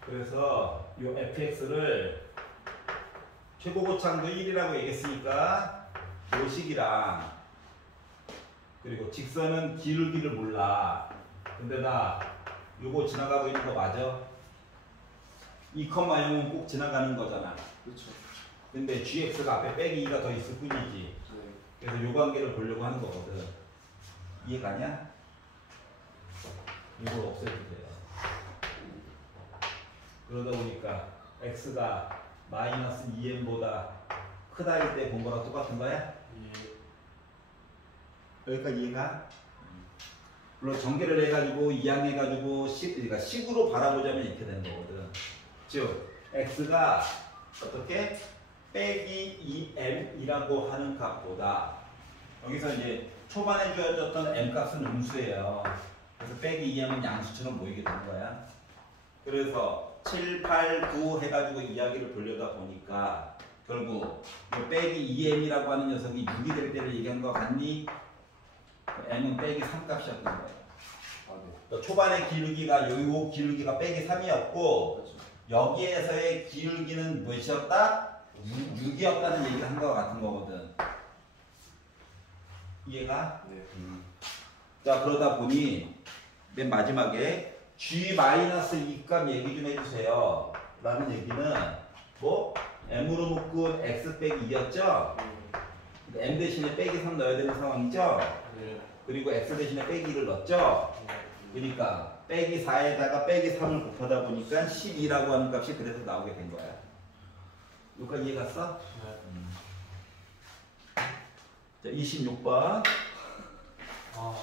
그래서 요 fx를 최고고창도 1이라고 얘기했으니까 요 식이랑 그리고 직선은 기울기를 몰라. 근데 나 요거 지나가고 있는 거 맞아? 2,0은 꼭 지나가는 거잖아. 그렇죠. 근데 gx가 앞에 빼기 2가 더 있을 뿐이지. 네. 그래서 요 관계를 보려고 하는 거거든. 이해가냐? 이걸 없애주세요. 그러다 보니까 x가 마이너스 2m보다 크다일 때 본 거랑 똑같은 거야? 예. 여기까지 이해가? 물론 전개를 해가지고 이항해가지고 그러니까 식으로 바라보자면 이렇게 되는 거거든. 즉 x가 어떻게? 빼기 2m이라고 하는 값보다 여기서 이제 초반에 주어졌던 m값은 음수예요. 그래서 빼기 2m은 양수처럼 모이게 된 거야. 그래서 7, 8, 9 해가지고 이야기를 돌려다 보니까 결국 이 빼기 2m이라고 하는 녀석이 6이 될 때를 얘기한 거 같니? m은 빼기 3 값이었던 거예요. 아, 네. 그러니까 초반의 기울기가 요 기울기가 빼기 3이었고 그렇죠. 여기에서의 기울기는 몇이었다? 6이었다는 얘기를 한 거 같은 거거든. 이해가? 네. 자 그러다 보니 맨 마지막에 G-2값 얘기 좀 해주세요 라는 얘기는 뭐? m으로 묶은 x 빼기 2였죠? m 대신에 빼기 3 넣어야 되는 상황이죠? 네. 그리고 x 대신에 빼기 1을 넣었죠? 그러니까 빼기 4에다가 빼기 3을 곱하다 보니까 12라고 하는 값이 그래서 나오게 된 거야. 여기까지 이해 갔어? 자 26번 아,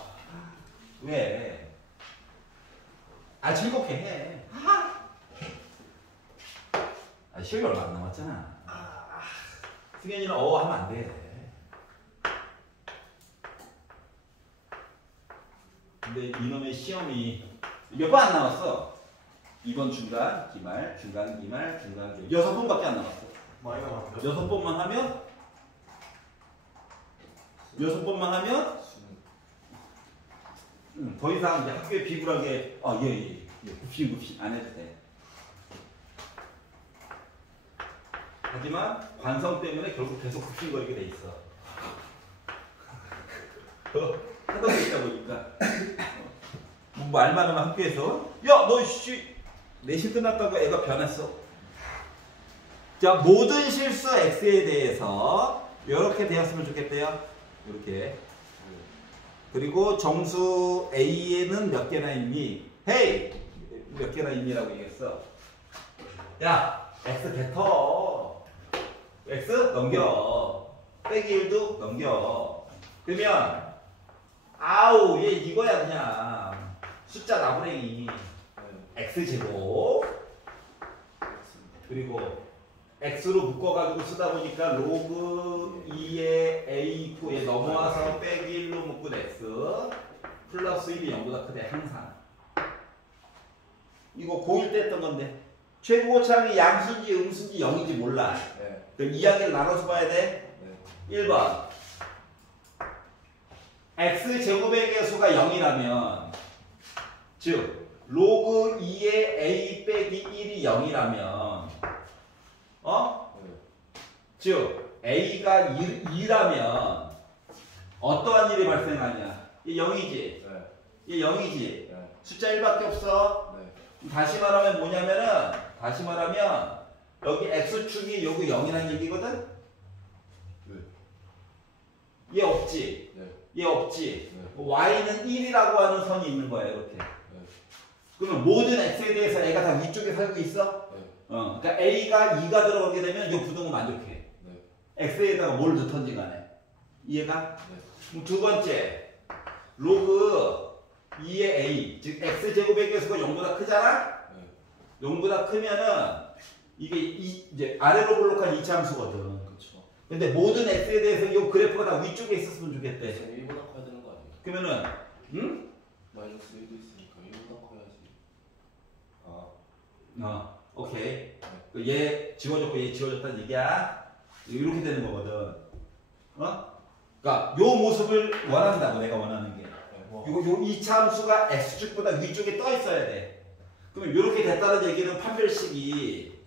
왜? 즐겁게 해. 시험이 얼마 안 남았잖아. 승현이는 하면 안 돼. 근데 이놈의 시험이 몇 번 안 남았어? 2번 중간, 기말, 중간, 기말, 중간, 기말 6번밖에 안 남았어. 많이 남았네요. 6번만 하면 6번만 하면 더 이상 이제 학교에 비굴하게 굽신 안 해도 돼. 하지만 관성 때문에 결국 계속 굽신거리게 돼 있어. 하다 보니까 보니까 말 많으면 학교에서 야 너 씨 내신 끝났다고 애가 변했어. 자 모든 실수 x에 대해서 이렇게 되었으면 좋겠대요. 이렇게. 그리고 정수 a에는 몇 개나 있니? 헤이 몇 개나 있니라고 얘기했어. 야 x 뱉어. x 넘겨. 빼기 1도 넘겨. 그러면 아우 얘 이거야 그냥 숫자 나부랭이 x제곱 그리고 x로 묶어가지고 쓰다 보니까 로그 2의 a9에 넘어와서 빼기 1로 묶은 x 플러스 1이 0보다 크대 항상. 이거 고1 때 했던 건데 최고차항이 양수인지 음수인지 0인지 몰라. 네. 그럼 이야기를 나눠서 봐야 돼. 네. 1번 x제곱의 개수가 0이라면 즉 로그 2의 a 빼기 1이 0이라면 네. 즉 a가 2라면 어떠한 일이 발생하냐? 얘 0이지? 네. 얘 0이지? 네. 숫자 1밖에 없어. 네. 다시 말하면 뭐냐면은 다시 말하면 여기 x축이 요거 0이라는 얘기거든? 네. 얘 없지? 네. 얘 없지? 네. y는 1이라고 하는 선이 있는 거야 이렇게. 네. 그러면 모든 x에 대해서 애가 다 위쪽에 살고 있어? 네. 그러니까 a가 2가 들어가게 되면 이 부등은 만족해. 네. x에다가 뭘 넣던지 간에. 이해가? 네. 그럼 두 번째 로그 2의 a 즉 x제곱의 개수가 0보다 크잖아? 네. 0보다 크면은 이게 이제 아래로 볼록한 이차함수거든. 그렇죠. 근데 모든 x에 대해서 이 그래프가 다 위쪽에 있었으면 좋겠대. 1보다 커야 되는 거 아니에요? 그러면은 응? 마이너스 1도 있으니까 1보다 커야지. 오케이. 얘 지워졌고 얘 지워졌다는 얘기야. 이렇게 되는 거거든. 그러니까 요 모습을 원한다고 내가 원하는 게. 요 이차함수가 x축보다 위쪽에 떠 있어야 돼. 그러면 이렇게 됐다는 얘기는 판별식이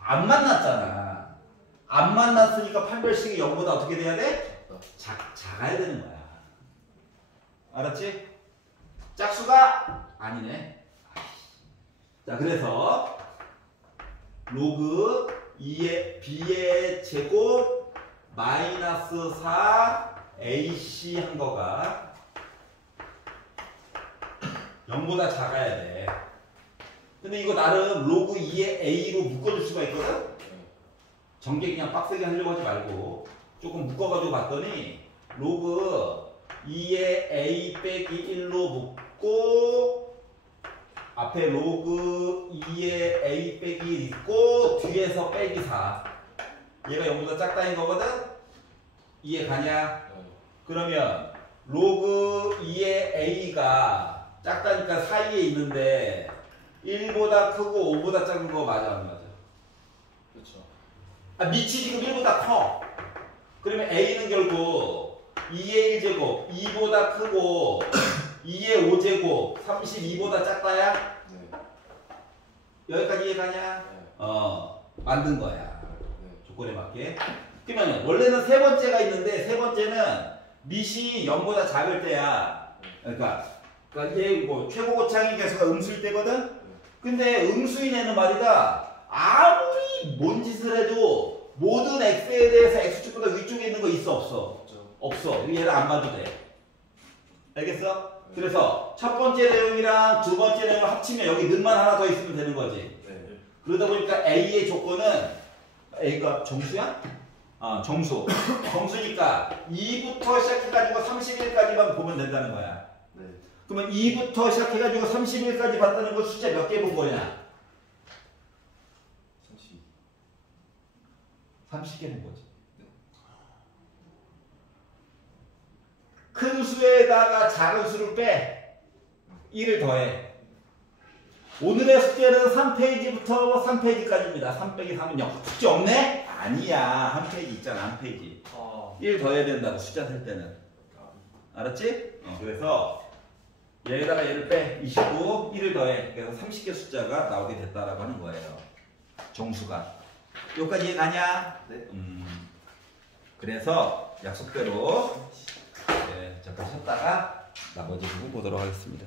안 만났잖아. 안 만났으니까 판별식이 0보다 어떻게 돼야 돼? 작아야 되는 거야. 알았지? 짝수가 아니네. 자, 그래서 로그 2의 b의 제곱 마이너스 4 ac 한 거가 0보다 작아야 돼. 근데 이거 나름 로그 2의 a로 묶어줄 수가 있거든? 전개 그냥 빡세게 하려고 하지 말고 조금 묶어가지고 봤더니 로그 2의 a 빼기 1로 묶고 앞에 로그 2의 a 빼기 1 있고 뒤에서 빼기 4 얘가 0보다 작다는 거거든? 이해 가냐? 그러면 로그 2의 a가 작다니까 사이에 있는데 1보다 크고 5보다 작은 거 맞아 안 맞아? 그렇죠. 밑이 지금 1보다 커. 그러면 a는 결국 2의 1제곱 2보다 크고 2의 5제곱 32보다 작다야? 네. 여기까지 이해가냐? 네. 만든 거야. 네. 조건에 맞게. 그러면 원래는 세 번째가 있는데 세 번째는 밑이 0보다 작을 때야. 그러니까 얘 뭐 최고고창의 개수가 음수일 때거든? 근데 음수인 애는 말이다. 아무리 뭔 짓을 해도 모든 x에 대해서 x축보다 위쪽에 있는 거 있어 없어? 없죠. 없어. 얘를 안 봐도 돼. 알겠어? 그래서 첫 번째 내용이랑 두 번째 내용을 합치면 여기 는만 하나 더 있으면 되는 거지. 네. 그러다 보니까 a의 조건은 a가 정수야? 정수. 정수니까 2부터 시작해가지고 31까지만 보면 된다는 거야. 네. 그러면 2부터 시작해가지고 31까지 봤다는 건 숫자 몇 개 본 거냐? 30개 본 거지. 큰 수에다가 작은 수를 빼. 1을 더해. 오늘의 숙제는 3페이지부터 3페이지까지입니다. 3 빼기 3은 0. 숙제 없네? 아니야. 한 페이지 있잖아. 한 페이지. 1 더해야 된다고 숫자 셀 때는. 알았지? 그래서 얘에다가 얘를 빼. 29, 1을 더해. 그래서 30개 숫자가 나오게 됐다라고 하는 거예요. 정수가. 여기까지 이해가냐? 네. 그래서 약속대로 잠깐 쉬었다가 나머지 부분 보도록 하겠습니다.